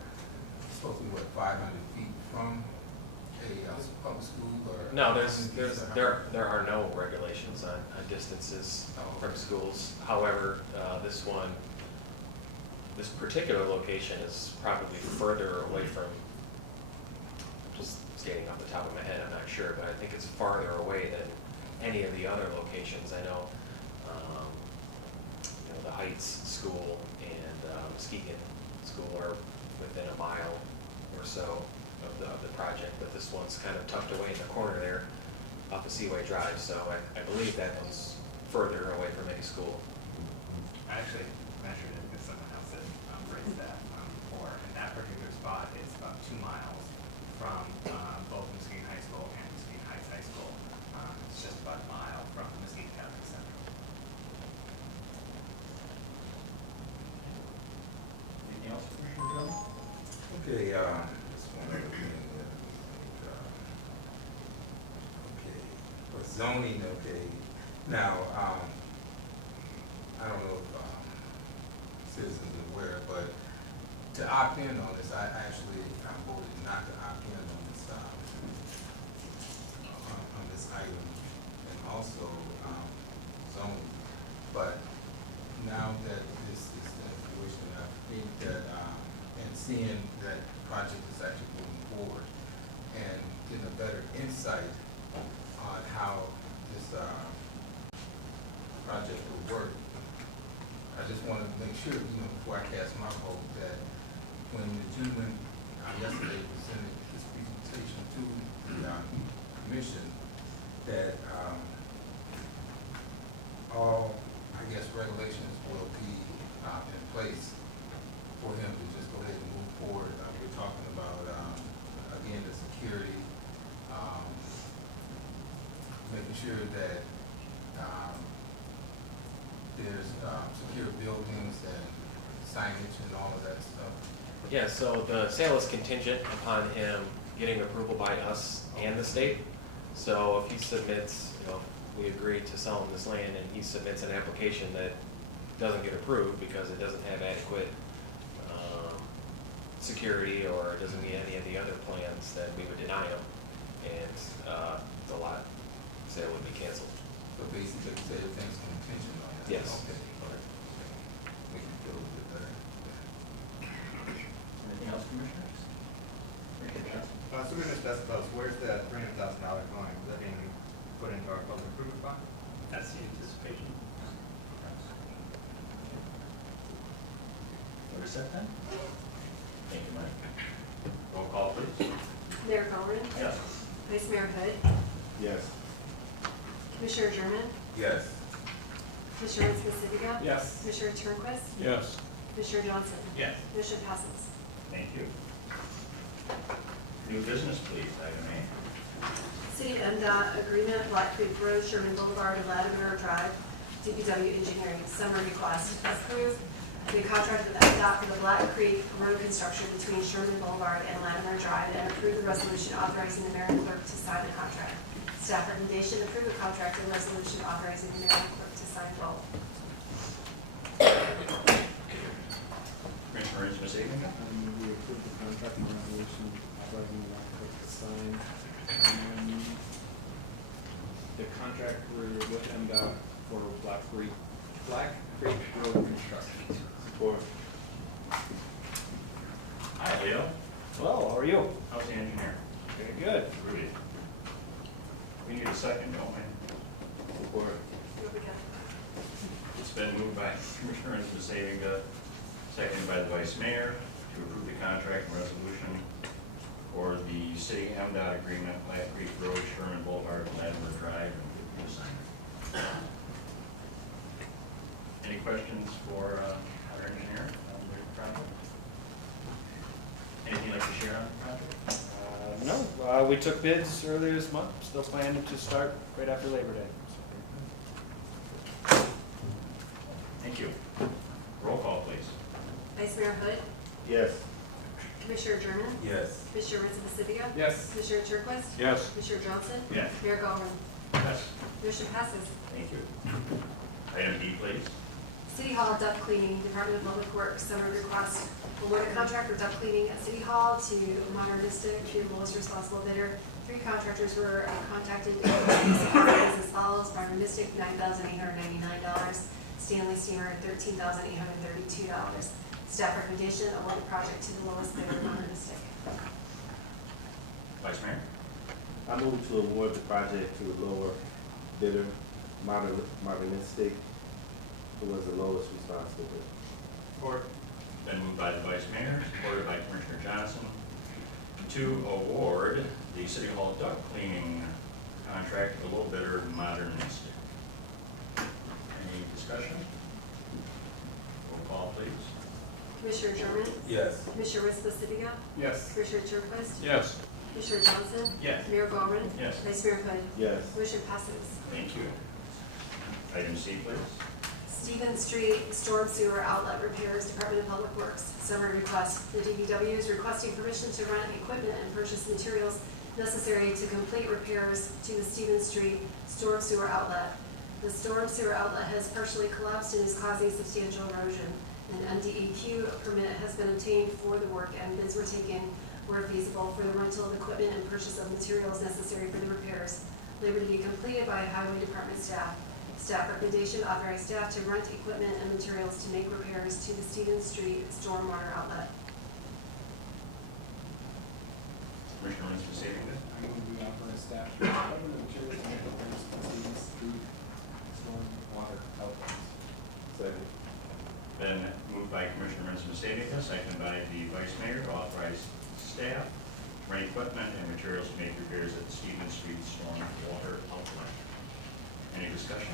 supposed to be, what, 500 feet from a public school, or? No, there are no regulations on distances from schools. However, this particular location is probably further away from, just stating off the top of my head, I'm not sure, but I think it's farther away than any of the other locations. I know, the Heights School and Muskegon School are within a mile or so of the project, but this one's kind of tucked away in the corner there off of Seaway Drive, so I believe that one's further away from any school. I actually measured it because someone else had phrased that before, and that particular spot is about 2 miles from both Muskegon High School and Muskegon Heights High School. It's just about a mile from Muskegon County Center. Anything else, Commissioner Jones? Okay, just one other thing, okay, for zoning, okay, now, I don't know if, citizens are aware, but to opt in on this, I voted not to opt in on this, on this item, and also, zoning, but now that this is in fruition, I think that, and seeing that the project is actually moving forward, and getting a better insight on how this, project will work, I just want to make sure, before I cast my vote, that when the gentleman yesterday presented his presentation to the commission, that all, I guess, regulations will be in place for him to just go ahead and move forward. We're talking about, again, the security, making sure that there's secure buildings and signage and all of that stuff. Yeah, so the sale is contingent upon him getting approval by us and the state. So if he submits, we agree to sell him this land, and he submits an application that doesn't get approved because it doesn't have adequate security or it doesn't meet any of the other plans, then we would deny him, and the lot sale would be canceled. So basically, you say everything's contingent on that? Yes. Okay. Make it feel a little bit better. Anything else, Commissioners? Commissioner Johnson? So we're gonna specify, where's that $300,000 going? Is that being put into our public improvement fund? That's the anticipation. Order set then? Thank you, Mike. please. Mayor Gilman, Yes. Vice Mayor Hood, Yes. Commissioner German, Yes. Commissioner Pacifica, Yes. Commissioner Turnquist, Yes. Commissioner Johnson. Yes. Motion passes. Thank you. New business, please, item A. City MDOT agreement, Black Creek Road, Sherman Boulevard, and Latimer Drive, DPW Engineering, summary request. Approve the contract with MDOT for the Black Creek Road construction between Sherman Boulevard and Latimer Drive, and approve the resolution authorizing the mayor and clerk to sign the contract. Staff recommendation, approve the contract and resolution authorizing the mayor and clerk to sign both. Commissioner Ismasagan? We approved the contract and resolution authorizing the clerk to sign. The contract with MDOT for Black Creek Road construction. Support. Hi, Leo. Hello, how are you? How's the engineer? Very good. Rudy. We need a second, don't we? Support. Here we go. It's been moved by Commissioner Ismasagan, seconded by the Vice Mayor, to approve the contract and resolution for the city MDOT agreement, Black Creek Road, Sherman Boulevard, Latimer Drive, and sign. Any questions for our engineer on the project? Anything you'd like to share on the project? No, we took bids earlier this month, still planning to start right after Labor Day. Thank you. Roll call, please. Vice Mayor Hood, Yes. Commissioner German, Yes. Commissioner Pacifica, Yes. Commissioner Turnquist, Yes. Commissioner Johnson, Yes. Mayor Gilman. Yes. Motion passes. Thank you. Item D, please. City Hall duct cleaning, Department of Public Works, summer request. Award a contract for duct cleaning at City Hall to Modernistic, the lowest responsible bidder. 3 contractors were contacted as follows: Modernistic, $9,899. Stanley Steamer, $13,832. Staff recommendation, award the project to the lowest bidder, Modernistic. Vice Mayor? I move to award the project to the lower bidder, Modernistic, who was the lowest responsible bidder. Support. Been moved by the Vice Mayor, supported by Commissioner Johnson, to award the City Hall duct cleaning contract to the low bidder, Modernistic. Any discussion? Roll call, please. Commissioner German, Yes. Commissioner Pacifica, Yes. Commissioner Turnquist, Yes. Commissioner Johnson, Yes. Mayor Gilman, Yes. Vice Mayor Hood. Yes. Motion passes. Thank you. Item C, please. Stevens Street Storm Sewer Outlet Repairs, Department of Public Works, summer request. The DPW is requesting permission to rent equipment and purchase materials necessary to complete repairs to the Stevens Street Storm Sewer Outlet. The storm sewer outlet has partially collapsed and is causing substantial erosion. An NDEQ permit has been obtained for the work, and bids were taken where feasible for the rental of equipment and purchase of materials necessary for the repairs. Labor to be completed by Highway Department staff. Staff recommendation, authorize staff to rent equipment and materials to make repairs to the Stevens Street stormwater outlet. Commissioner Ismasagan? I move we authorize staff to cover the materials and repairs to Stevens Street storm water outlets. Second. Been moved by Commissioner Ismasagan, seconded by the Vice Mayor, to authorize staff to rent equipment and materials to make repairs at the Stevens Street storm water outlet. Any discussion?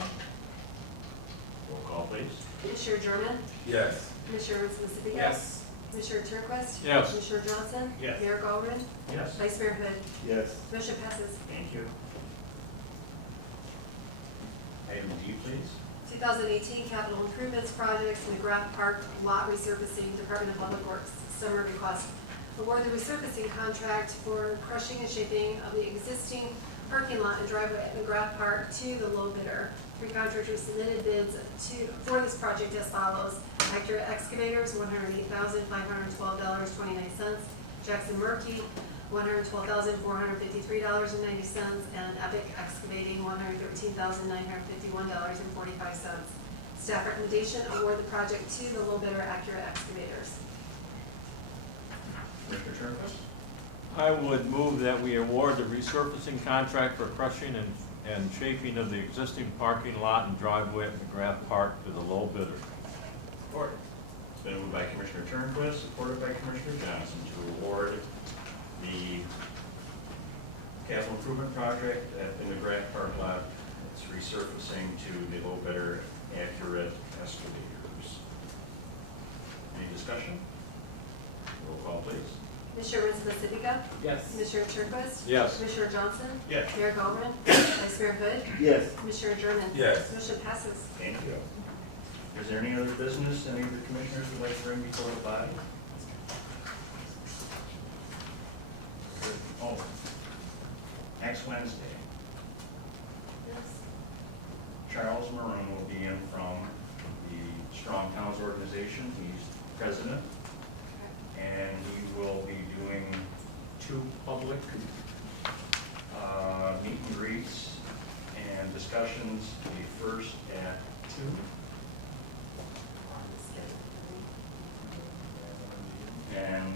Roll call, please. Commissioner German, Yes. Commissioner Pacifica. Yes. Commissioner Turnquist. Yes. Commissioner Johnson. Yes. Mayor Gilman, Yes. Vice Mayor Hood. Yes. Motion passes. Thank you. Item D, please. 2018 capital improvements projects, McGrath Park lot resurfacing, Department of Public Works, summer request. Award the resurfacing contract for crushing and shaping of the existing parking lot and driveway at McGrath Park to the low bidder. 3 contractors submitted bids for this project as follows: Accurate Excavators, $108,512.29. Jackson Murphy, $112,453.90, and Epic Excavating, $113,951.45. Staff recommendation, award the project to the low bidder, Accurate Excavators. Commissioner Turnquist? I would move that we award the resurfacing contract for crushing and shaping of the existing parking lot and driveway at McGrath Park to the low bidder. Support. It's been moved by Commissioner Turnquist, supported by Commissioner Johnson, to award the capital improvement project in the Grant Park lot. It's resurfacing to the low bidder accurate excavators. Any discussion? Roll call, please. Commissioner Rizza-Pacifica? Yes. Commissioner Turnquist? Yes. Commissioner Johnson? Yes. Mayor Gilman? Vice Mayor Hood? Yes. Commissioner German? Yes. Motion passes. Thank you. Is there any other business any of the commissioners would like to bring before the body? Good. Oh, next Wednesday, Charles Maroon will be in from the Strong Towns Organization. He's president. And he will be doing 2 public meet and greets and discussions. The first at 2. And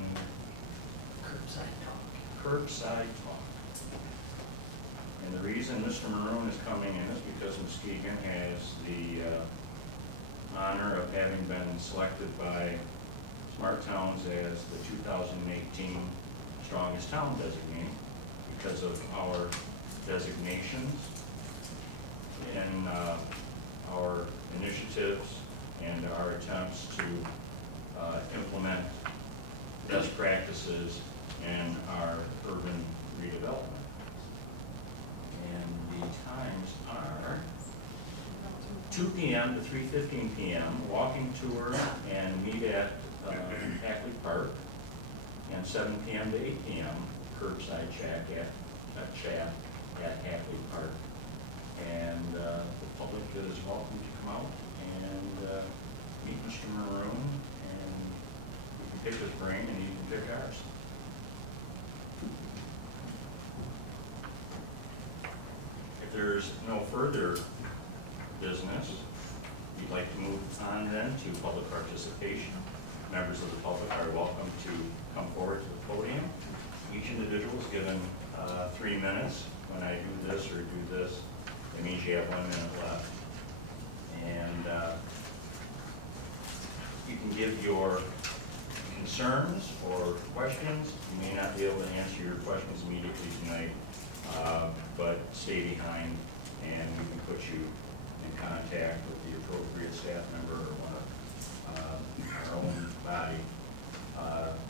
curbside talk. And the reason Mr. Maroon is coming in is because Muskegon has the honor of having been selected by Smart Towns as the 2018 Strongest Town designee because of our designations in our initiatives and our attempts to implement best practices in our urban redevelopment. And the times are 2 p.m. to 3:15 p.m., walking tour and meet at Hackley Park, and 7 p.m. to 8 p.m. curbside chat at Hackley Park. And the public is welcome to come out and meet Mr. Maroon, and you can pick his brain and you can pick ours. If there's no further business, we'd like to move on then to public participation. Members of the public are welcome to come forward to the podium. Each individual is given 3 minutes. When I do this or do this, it means you have 1 minute left. And you can give your concerns or questions. You may not be able to answer your questions immediately tonight, but stay behind and we can put you in contact with the appropriate staff member or one of our own body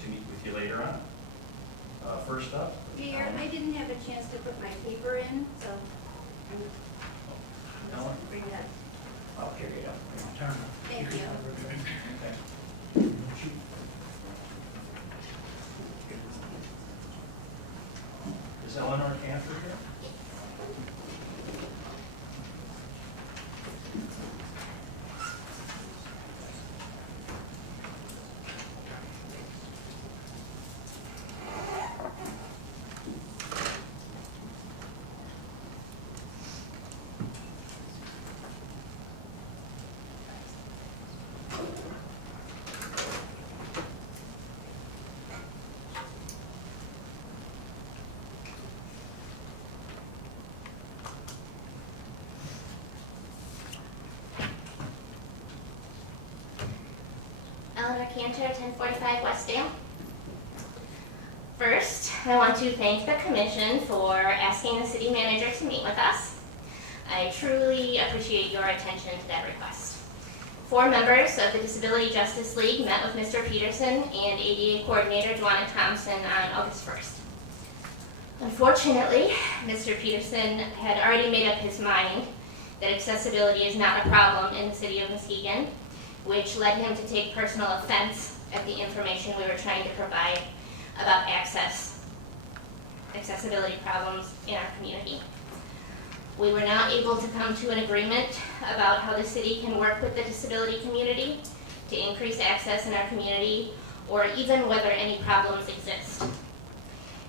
to meet with you later on. First up. Mayor, I didn't have a chance to put my paper in, so Ellen? I'm bring that. Oh, here you go. Turn. Thank you. Okay. Is Eleanor Cantor here? Eleanor Cantor, 1045 Westdale. First, I want to thank the commission for asking the city manager to meet with us. I truly appreciate your attention to that request. 4 members of the Disability Justice League met with Mr. Peterson and ADA coordinator Dwana Thompson on August 1st. Unfortunately, Mr. Peterson had already made up his mind that accessibility is not a problem in the city of Muskegon, which led him to take personal offense at the information we were trying to provide about accessibility problems in our community. We were not able to come to an agreement about how the city can work with the disability community to increase access in our community, or even whether any problems exist.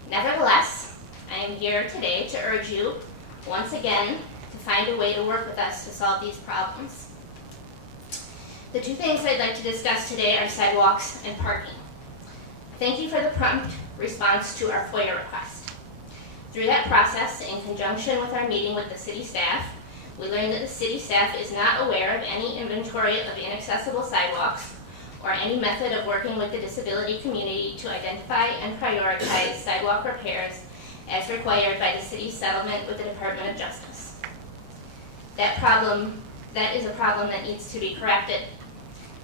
Nevertheless, I am here today to urge you, once again, to find a way to work with us to solve these problems. The 2 things I'd like to discuss today are sidewalks and parking. Thank you for the prompt response to our FOIA request. Through that process, in conjunction with our meeting with the city staff, we learned that the city staff is not aware of any inventory of inaccessible sidewalks or any method of working with the disability community to identify and prioritize sidewalk repairs as required by the city's settlement with the Department of Justice. That is a problem that needs to be corrected.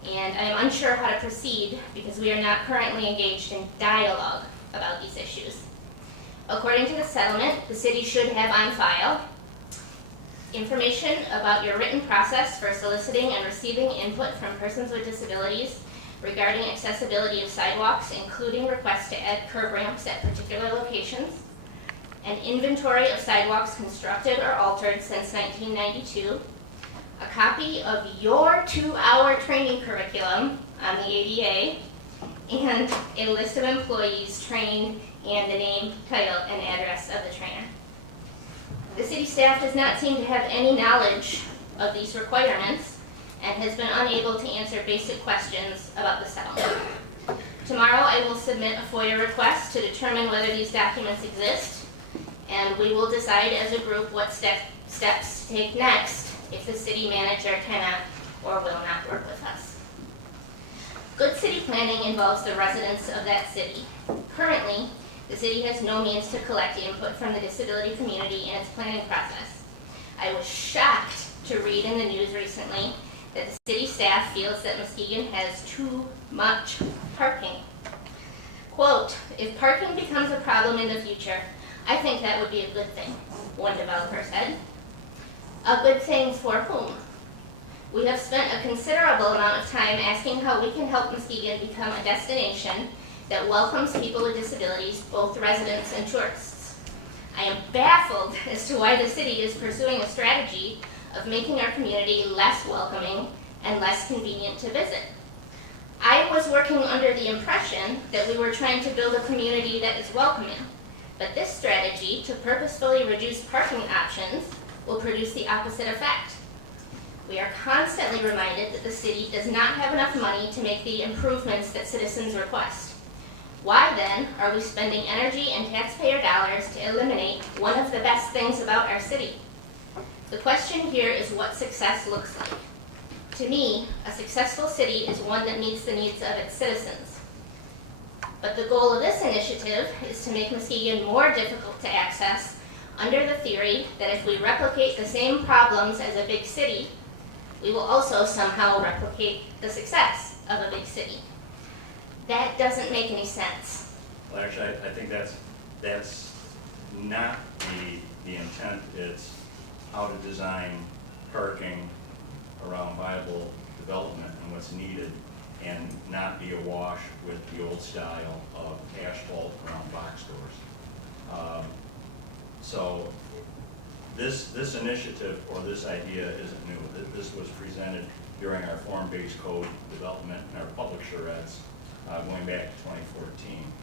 And I am unsure how to proceed because we are not currently engaged in dialogue about these issues. According to the settlement, the city should have on file information about your written process for soliciting and receiving input from persons with disabilities regarding accessibility of sidewalks, including requests to add curb ramps at particular locations, an inventory of sidewalks constructed or altered since 1992, a copy of your 2-hour training curriculum on the ADA, and a list of employees trained and the name, title, and address of the trainer. The city staff does not seem to have any knowledge of these requirements and has been unable to answer basic questions about the settlement. Tomorrow I will submit a FOIA request to determine whether these documents exist, and we will decide as a group what steps to take next if the city manager cannot or will not work with us. Good city planning involves the residents of that city. Currently, the city has no means to collect input from the disability community in its planning process. I was shocked to read in the news recently that the city staff feels that Muskegon has too much parking. Quote, "If parking becomes a problem in the future, I think that would be a good thing," one developer said. A good thing for whom? We have spent a considerable amount of time asking how we can help Muskegon become a destination that welcomes people with disabilities, both residents and tourists. I am baffled as to why the city is pursuing a strategy of making our community less welcoming and less convenient to visit. I was working under the impression that we were trying to build a community that is welcoming, but this strategy to purposefully reduce parking options will produce the opposite effect. We are constantly reminded that the city does not have enough money to make the improvements that citizens request. Why then are we spending energy and taxpayer dollars to eliminate one of the best things about our city? The question here is what success looks like. To me, a successful city is one that meets the needs of its citizens. But the goal of this initiative is to make Muskegon more difficult to access under the theory that if we replicate the same problems as a big city, we will also somehow replicate the success of a big city. That doesn't make any sense. Well, actually, I think that's not the intent. It's how to design parking around viable development and what's needed, and not be awash with the old style of asphalt around box stores. So this initiative or this idea isn't new. This was presented during our form-based code development and our public charrettes going back to 2014.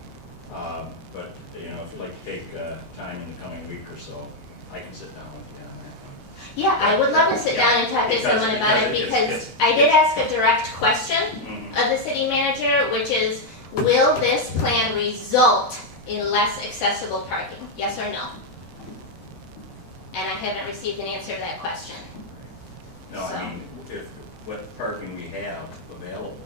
But if you'd like to take time in the coming week or so, I can sit down with you on that one. Yeah, I would love to sit down and talk to someone about it because I did ask a direct question of the city manager, which is, will this plan result in less accessible parking? Yes or no? And I haven't received an answer to that question. No, I mean, if what parking we have available,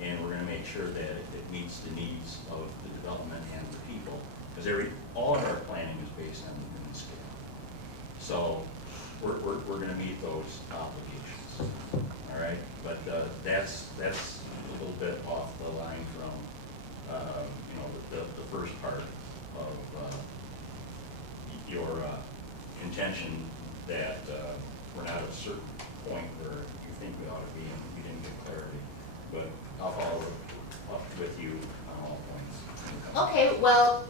and we're gonna make sure that it meets the needs of the development and the people, because all of our planning is based on the scale. So we're gonna meet those obligations, all right? But that's a little bit off the line from, the first part of your intention that we're not at a certain point where you think we ought to be, and you didn't get clarity. But I'll follow up with you on all points. Okay, well,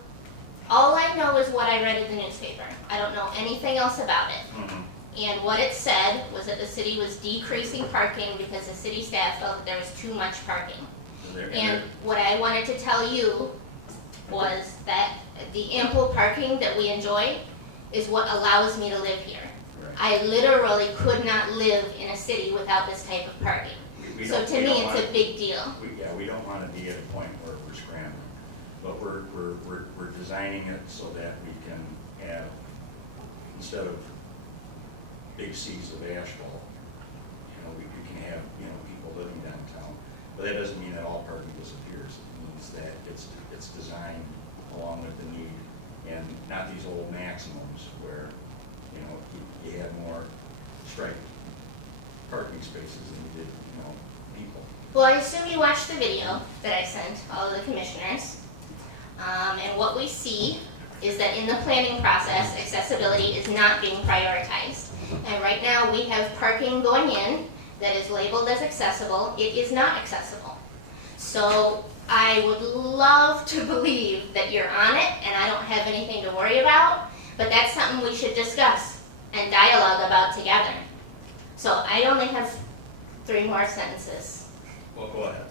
all I know is what I read in the newspaper. I don't know anything else about it. Mm-hmm. And what it said was that the city was decreasing parking because the city staff felt that there was too much parking. And what I wanted to tell you was that the ample parking that we enjoy is what allows me to live here. Right. I literally could not live in a city without this type of parking. So to me, it's a big deal. We don't want to be at a point where we're scrambling, but we're designing it so that we can have, instead of big seas of asphalt, we can have people living downtown. But that doesn't mean that all parking disappears. It means that it's designed along with the need, and not these old maximums where, you had more striped parking spaces than you did, people. Well, I assume you watched the video that I sent all of the commissioners. And what we see is that in the planning process, accessibility is not being prioritized. And right now, we have parking going in that is labeled as accessible. It is not accessible. So I would love to believe that you're on it and I don't have anything to worry about, but that's something we should discuss and dialogue about together. So I only have 3 more sentences. Well, go ahead.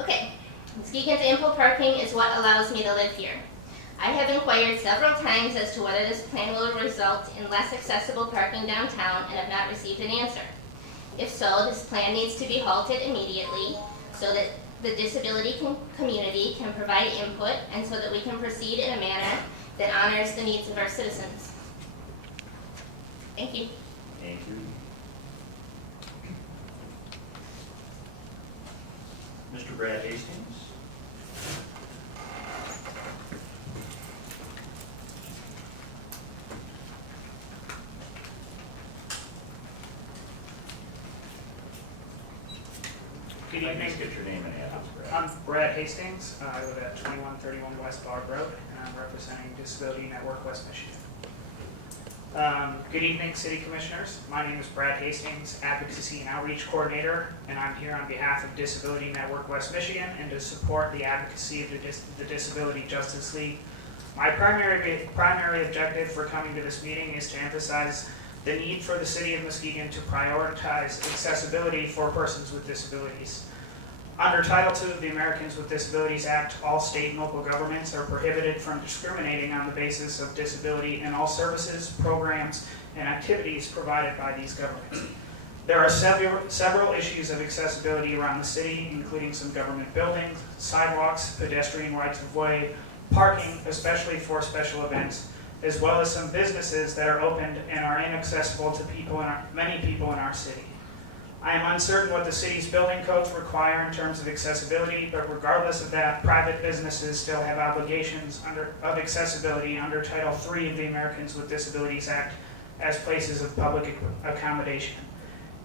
Okay, Muskegon's ample parking is what allows me to live here. I have inquired several times as to whether this plan will result in less accessible parking downtown and have not received an answer. If so, this plan needs to be halted immediately so that the disability community can provide input and so that we can proceed in a manner that honors the needs of our citizens. Thank you. Thank you. Mr. Brad Hastings. Good Please evening. get your name and address, Brad. I'm Brad Hastings. I live at 2131 West Bog Road, and I'm representing Disability Network West Michigan. Good evening, City Commissioners. My name is Brad Hastings, Advocacy and Outreach Coordinator, and I'm here on behalf of Disability Network West Michigan and to support the advocacy of the Disability Justice League. My primary objective for coming to this meeting is to emphasize the need for the City of Muskegon to prioritize accessibility for persons with disabilities. Under Title II of the Americans with Disabilities Act, all state and local governments are prohibited from discriminating on the basis of disability in all services, programs, and activities provided by these governments. There are several issues of accessibility around the city, including some government buildings, sidewalks, pedestrian rights of way, parking, especially for special events, as well as some businesses that are opened and are inaccessible to many people in our city. I am uncertain what the city's building codes require in terms of accessibility, but regardless of that, private businesses still have obligations of accessibility under Title III of the Americans with Disabilities Act as places of public accommodation.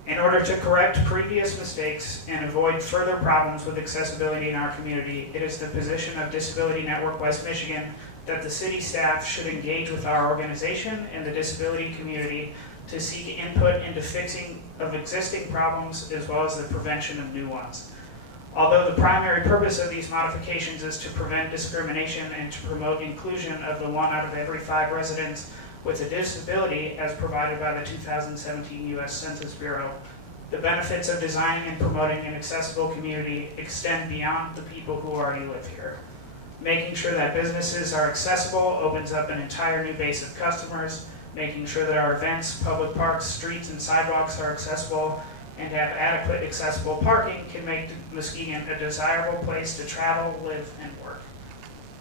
In order to correct previous mistakes and avoid further problems with accessibility in our community, it is the position of Disability Network West Michigan that the city staff should engage with our organization and the disability community to seek input into fixing of existing problems as well as the prevention of new ones. Although the primary purpose of these modifications is to prevent discrimination and to promote inclusion of the 1 out of every 5 residents with a disability as provided by the 2017 U.S. Census Bureau, the benefits of designing and promoting an accessible community extend beyond the people who already live here. Making sure that businesses are accessible opens up an entire new base of customers. Making sure that our events, public parks, streets, and sidewalks are accessible and have adequate accessible parking can make Muskegon a desirable place to travel, live, and work.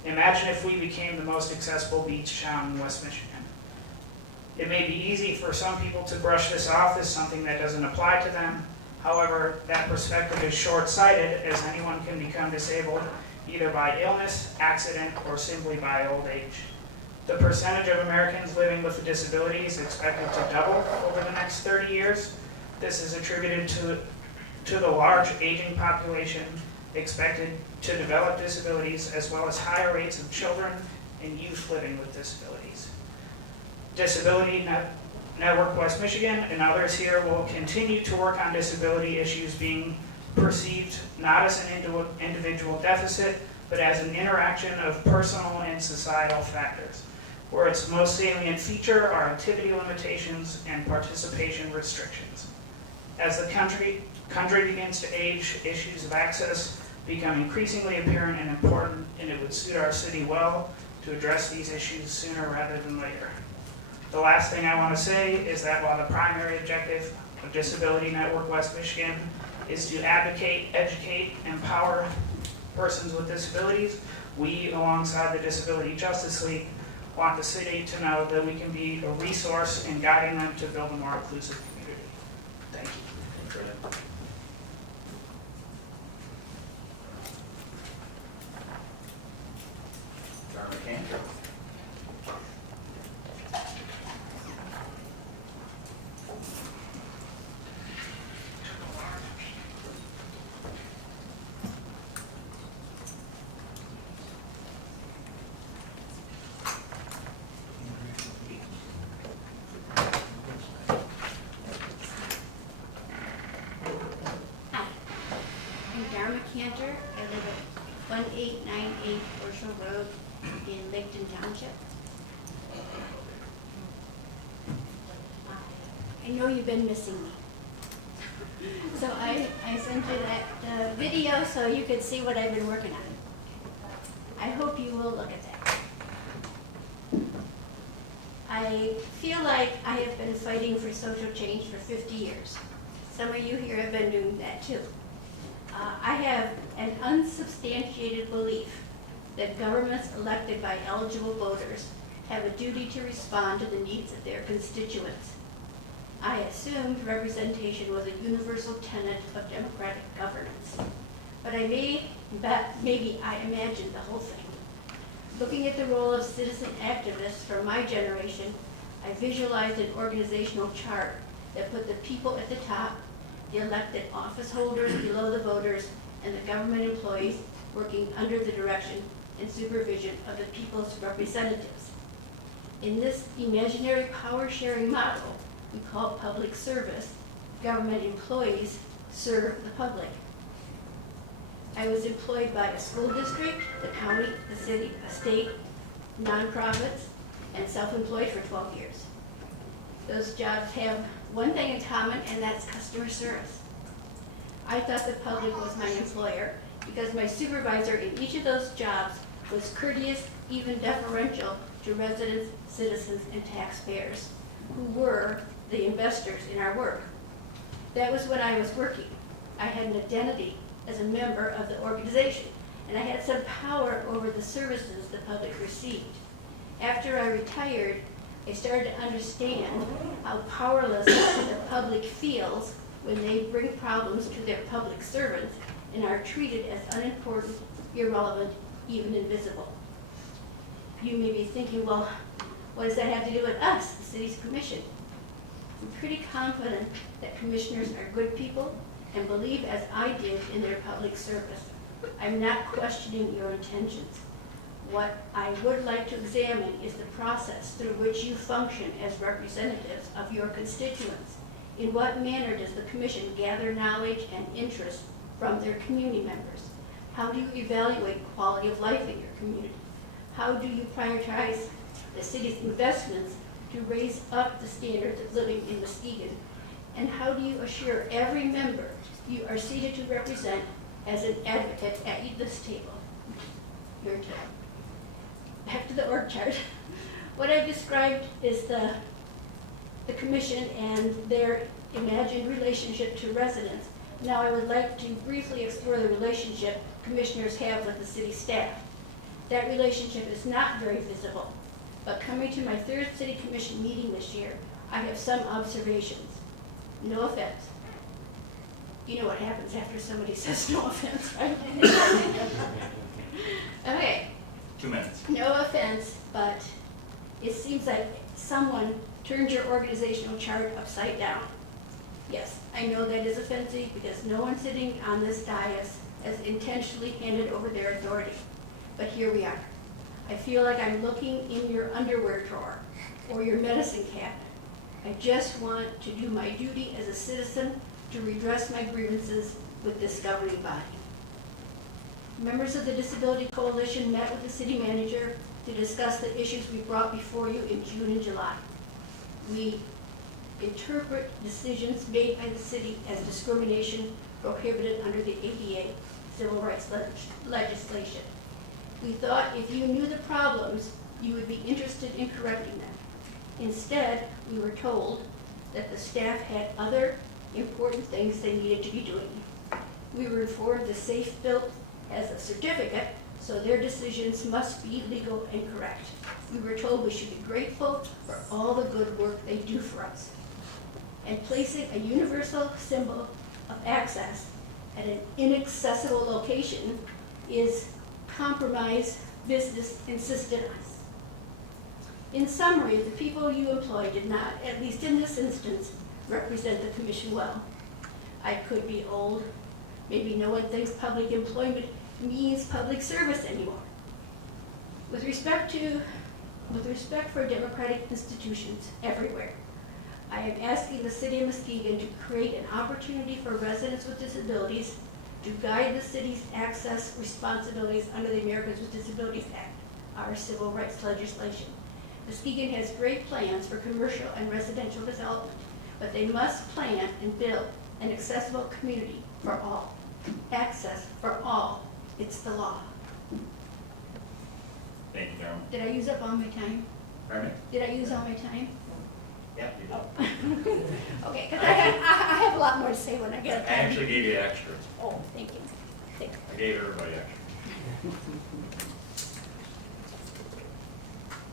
Imagine if we became the most accessible beach town in West Michigan. It may be easy for some people to brush this off as something that doesn't apply to them. However, that perspective is short-sighted, as anyone can become disabled either by illness, accident, or simply by old age. The percentage of Americans living with a disability is expected to double over the next 30 years. This is attributed to the large aging population expected to develop disabilities, as well as higher rates of children and youth living with disabilities. Disability Network West Michigan and others here will continue to work on disability issues being perceived not as an individual deficit, but as an interaction of personal and societal factors, where its most salient feature are activity limitations and participation restrictions. As the country begins to age, issues of access become increasingly apparent and important, and it would suit our city well to address these issues sooner rather than later. The last thing I want to say is that while the primary objective of Disability Network West Michigan is to advocate, educate, empower persons with disabilities, we, alongside the Disability Justice League, want the city to know that we can be a resource in guiding them to build a more inclusive community. Thank you. Cantor. I live at 1898 Horsham Road in Laketon Township. I know you've been missing me. So I sent you that video so you could see what I've been working on. I hope you will look at that. I feel like I have been fighting for social change for 50 years. Some of you here have been doing that too. I have an unsubstantiated belief that governments elected by eligible voters have a duty to respond to the needs of their constituents. I assumed representation was a universal tenet of democratic governance. But maybe I imagined the whole thing. Looking at the role of citizen activists from my generation, I visualized an organizational chart that put the people at the top, the elected office holders below the voters, and the government employees working under the direction and supervision of the people's representatives. In this imaginary power-sharing model we call public service, government employees serve the public. I was employed by a school district, the county, the city, a state, nonprofits, and self-employed for 12 years. Those jobs have one thing in common, and that's customer service. I thought the public was my employer because my supervisor in each of those jobs was courteous, even deferential to residents, citizens, and taxpayers, who were the investors in our work. That was when I was working. I had an identity as a member of the organization, and I had some power over the services the public received. After I retired, I started to understand how powerless the public feels when they bring problems to their public servants and are treated as unimportant, irrelevant, even invisible. You may be thinking, well, what does that have to do with us, the city's commission? I'm pretty confident that commissioners are good people and believe as I did in their public service. I'm not questioning your intentions. What I would like to examine is the process through which you function as representatives of your constituents. In what manner does the commission gather knowledge and interest from their community members? How do you evaluate quality of life in your community? How do you prioritize the city's investments to raise up the standards of living in Muskegon? And how do you assure every member you are seated to represent as an advocate at this table? Your turn. Back to the org chart. What I've described is the commission and their imagined relationship to residents. Now I would like to briefly explore the relationship commissioners have with the city staff. That relationship is not very visible, but coming to my third city commission meeting this year, I have some observations. No offense. You know what happens after somebody says no offense, right? Okay. 2 minutes. No offense, but it seems like someone turned your organizational chart upside down. Yes, I know that is offensive because no one sitting on this dais has intentionally handed over their authority. But here we are. I feel like I'm looking in your underwear drawer or your medicine cabinet. I just want to do my duty as a citizen to redress my grievances with this governing body. Members of the Disability Coalition met with the city manager to discuss the issues we brought before you in June and July. We interpret decisions made by the city as discrimination prohibited under the ADA civil rights legislation. We thought if you knew the problems, you would be interested in correcting them. Instead, we were told that the staff had other important things they needed to be doing. We were informed the safe built has a certificate, so their decisions must be legal and correct. We were told we should be grateful for all the good work they do for us. And placing a universal symbol of access at an inaccessible location is compromise business insisted on. In summary, the people you employ did not, at least in this instance, represent the commission well. I could be old. Maybe no one thinks public employment means public service anymore. With respect for democratic institutions everywhere, I am asking the city of Muskegon to create an opportunity for residents with disabilities, to guide the city's access responsibilities under the Americans with Disabilities Act, our civil rights legislation. Muskegon has great plans for commercial and residential development, but they must plan and build an accessible community for all. Access for all. It's the law. Thank you, Carmen. Did I use up all my time? Pardon me? Did I use all my time? Yep, you did. Okay, because I have a lot more to say when I I get time. actually gave you extra. Oh, thank you. Thank you. I gave everybody extra.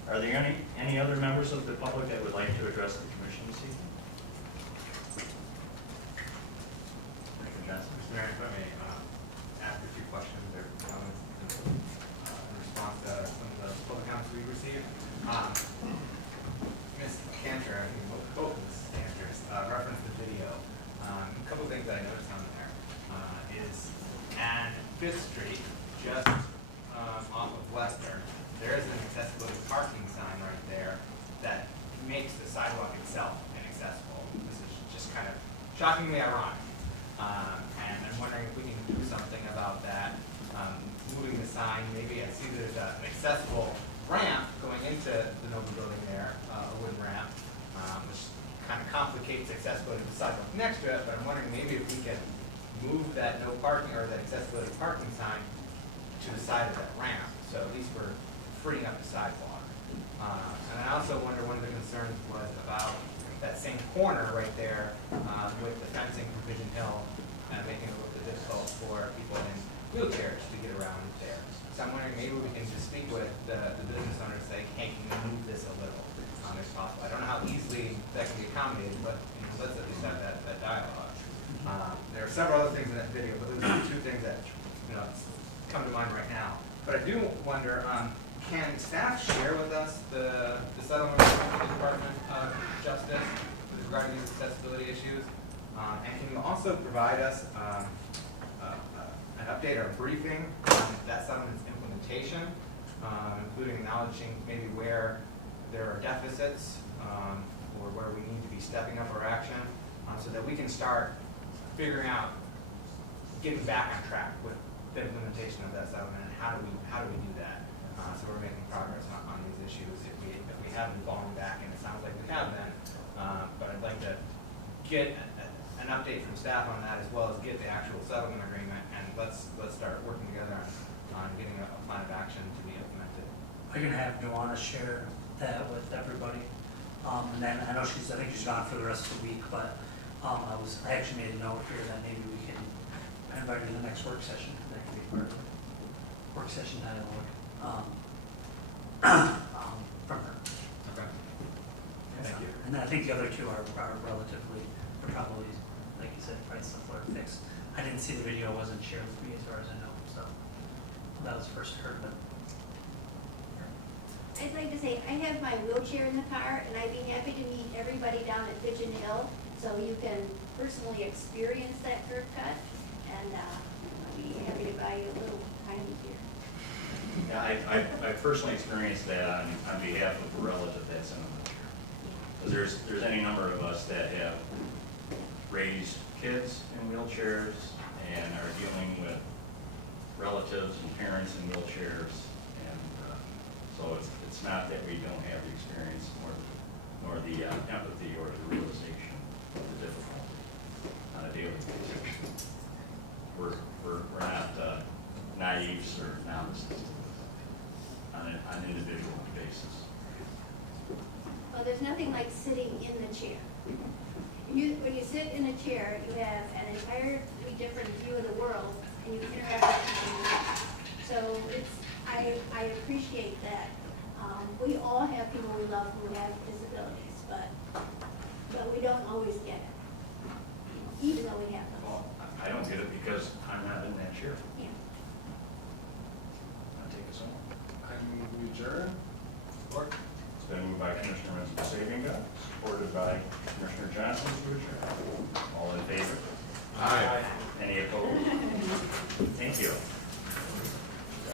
Are there any other members of the public that would like to address the commission this evening? Mr. Johnson? Mr. Mayor, if I may ask a few questions or comments in response to some of the public comments we received. Ms. Cantor, I think both Ms. Cantors referenced the video. A couple of things that I noticed on there is on 5th Street, just off of Western, there is an accessibility parking sign right there that makes the sidewalk itself inaccessible. This is just kind of shockingly ironic. And I'm wondering if we can do something about that, moving the sign. Maybe I see there's an accessible ramp going into the Nova building there, a wooden ramp, which kind of complicates accessibility to the sidewalk next to it, but I'm wondering maybe if we can move that no parking or that accessibility parking sign to the side of that ramp, so at least we're freeing up the sidewalk. And I also wonder, one of the concerns was about that same corner right there with the fencing from Pigeon Hill and making it a little bit difficult for people in wheelchairs to get around there. So I'm wondering maybe we can just speak with the business owners, say, hey, can you move this a little if possible? I don't know how easily that can be accommodated, but let's at least have that dialogue. There are several other things in that video, but those are the two things that come to mind right now. But I do wonder, can staff share with us the settlement from the Department of Justice with regard to these accessibility issues? And can you also provide us an update or a briefing on that settlement's implementation, including acknowledging maybe where there are deficits or where we need to be stepping up our action so that we can start figuring out getting back on track with the implementation of that settlement, and how do we do that? So we're making progress on these issues. If we haven't fallen back, and it sounds like we have been, but I'd like to get an update from staff on that, as well as get the actual settlement agreement, and let's start working together on getting a plan of action to be implemented. I can have Joanna share that with everybody. And then I know I think she's gone for the rest of the week, but I actually made a note here that maybe we can invite her to the next work session. That could be part of the work session dialogue from her. Okay. Thank you. And I think the other two are relatively, are probably, like you said, probably simpler to fix. I didn't see the video, it wasn't shared with me as far as I know, so that was the first I heard of it. I'd like to say, I have my wheelchair in the car, and I'd be happy to meet everybody down at Pigeon Hill, so you can personally experience that curb cut, and I'd be happy to buy you a little tiny beer. Yeah, I personally experienced that on behalf of a relative that's in a wheelchair. Because there's any number of us that have raised kids in wheelchairs and are dealing with relatives and parents in wheelchairs, and so it's not that we don't have the experience nor the empathy or the realization of the difficulty on a daily basis. We're not naives or novices on an individual basis. Well, there's nothing like sitting in the chair. When you sit in a chair, you have an entirely different view of the world, and you interact with people. So I appreciate that. We all have people we love who have disabilities, but we don't always get it, even though we have them. Well, I don't get it because I'm not in that chair. Yeah. I'll take us home. I move we adjourn. Support. It's been moved by Commissioner Saving, supported by Commissioner Johnson to adjourn. All in favor? Aye. Any opposed? Thank you.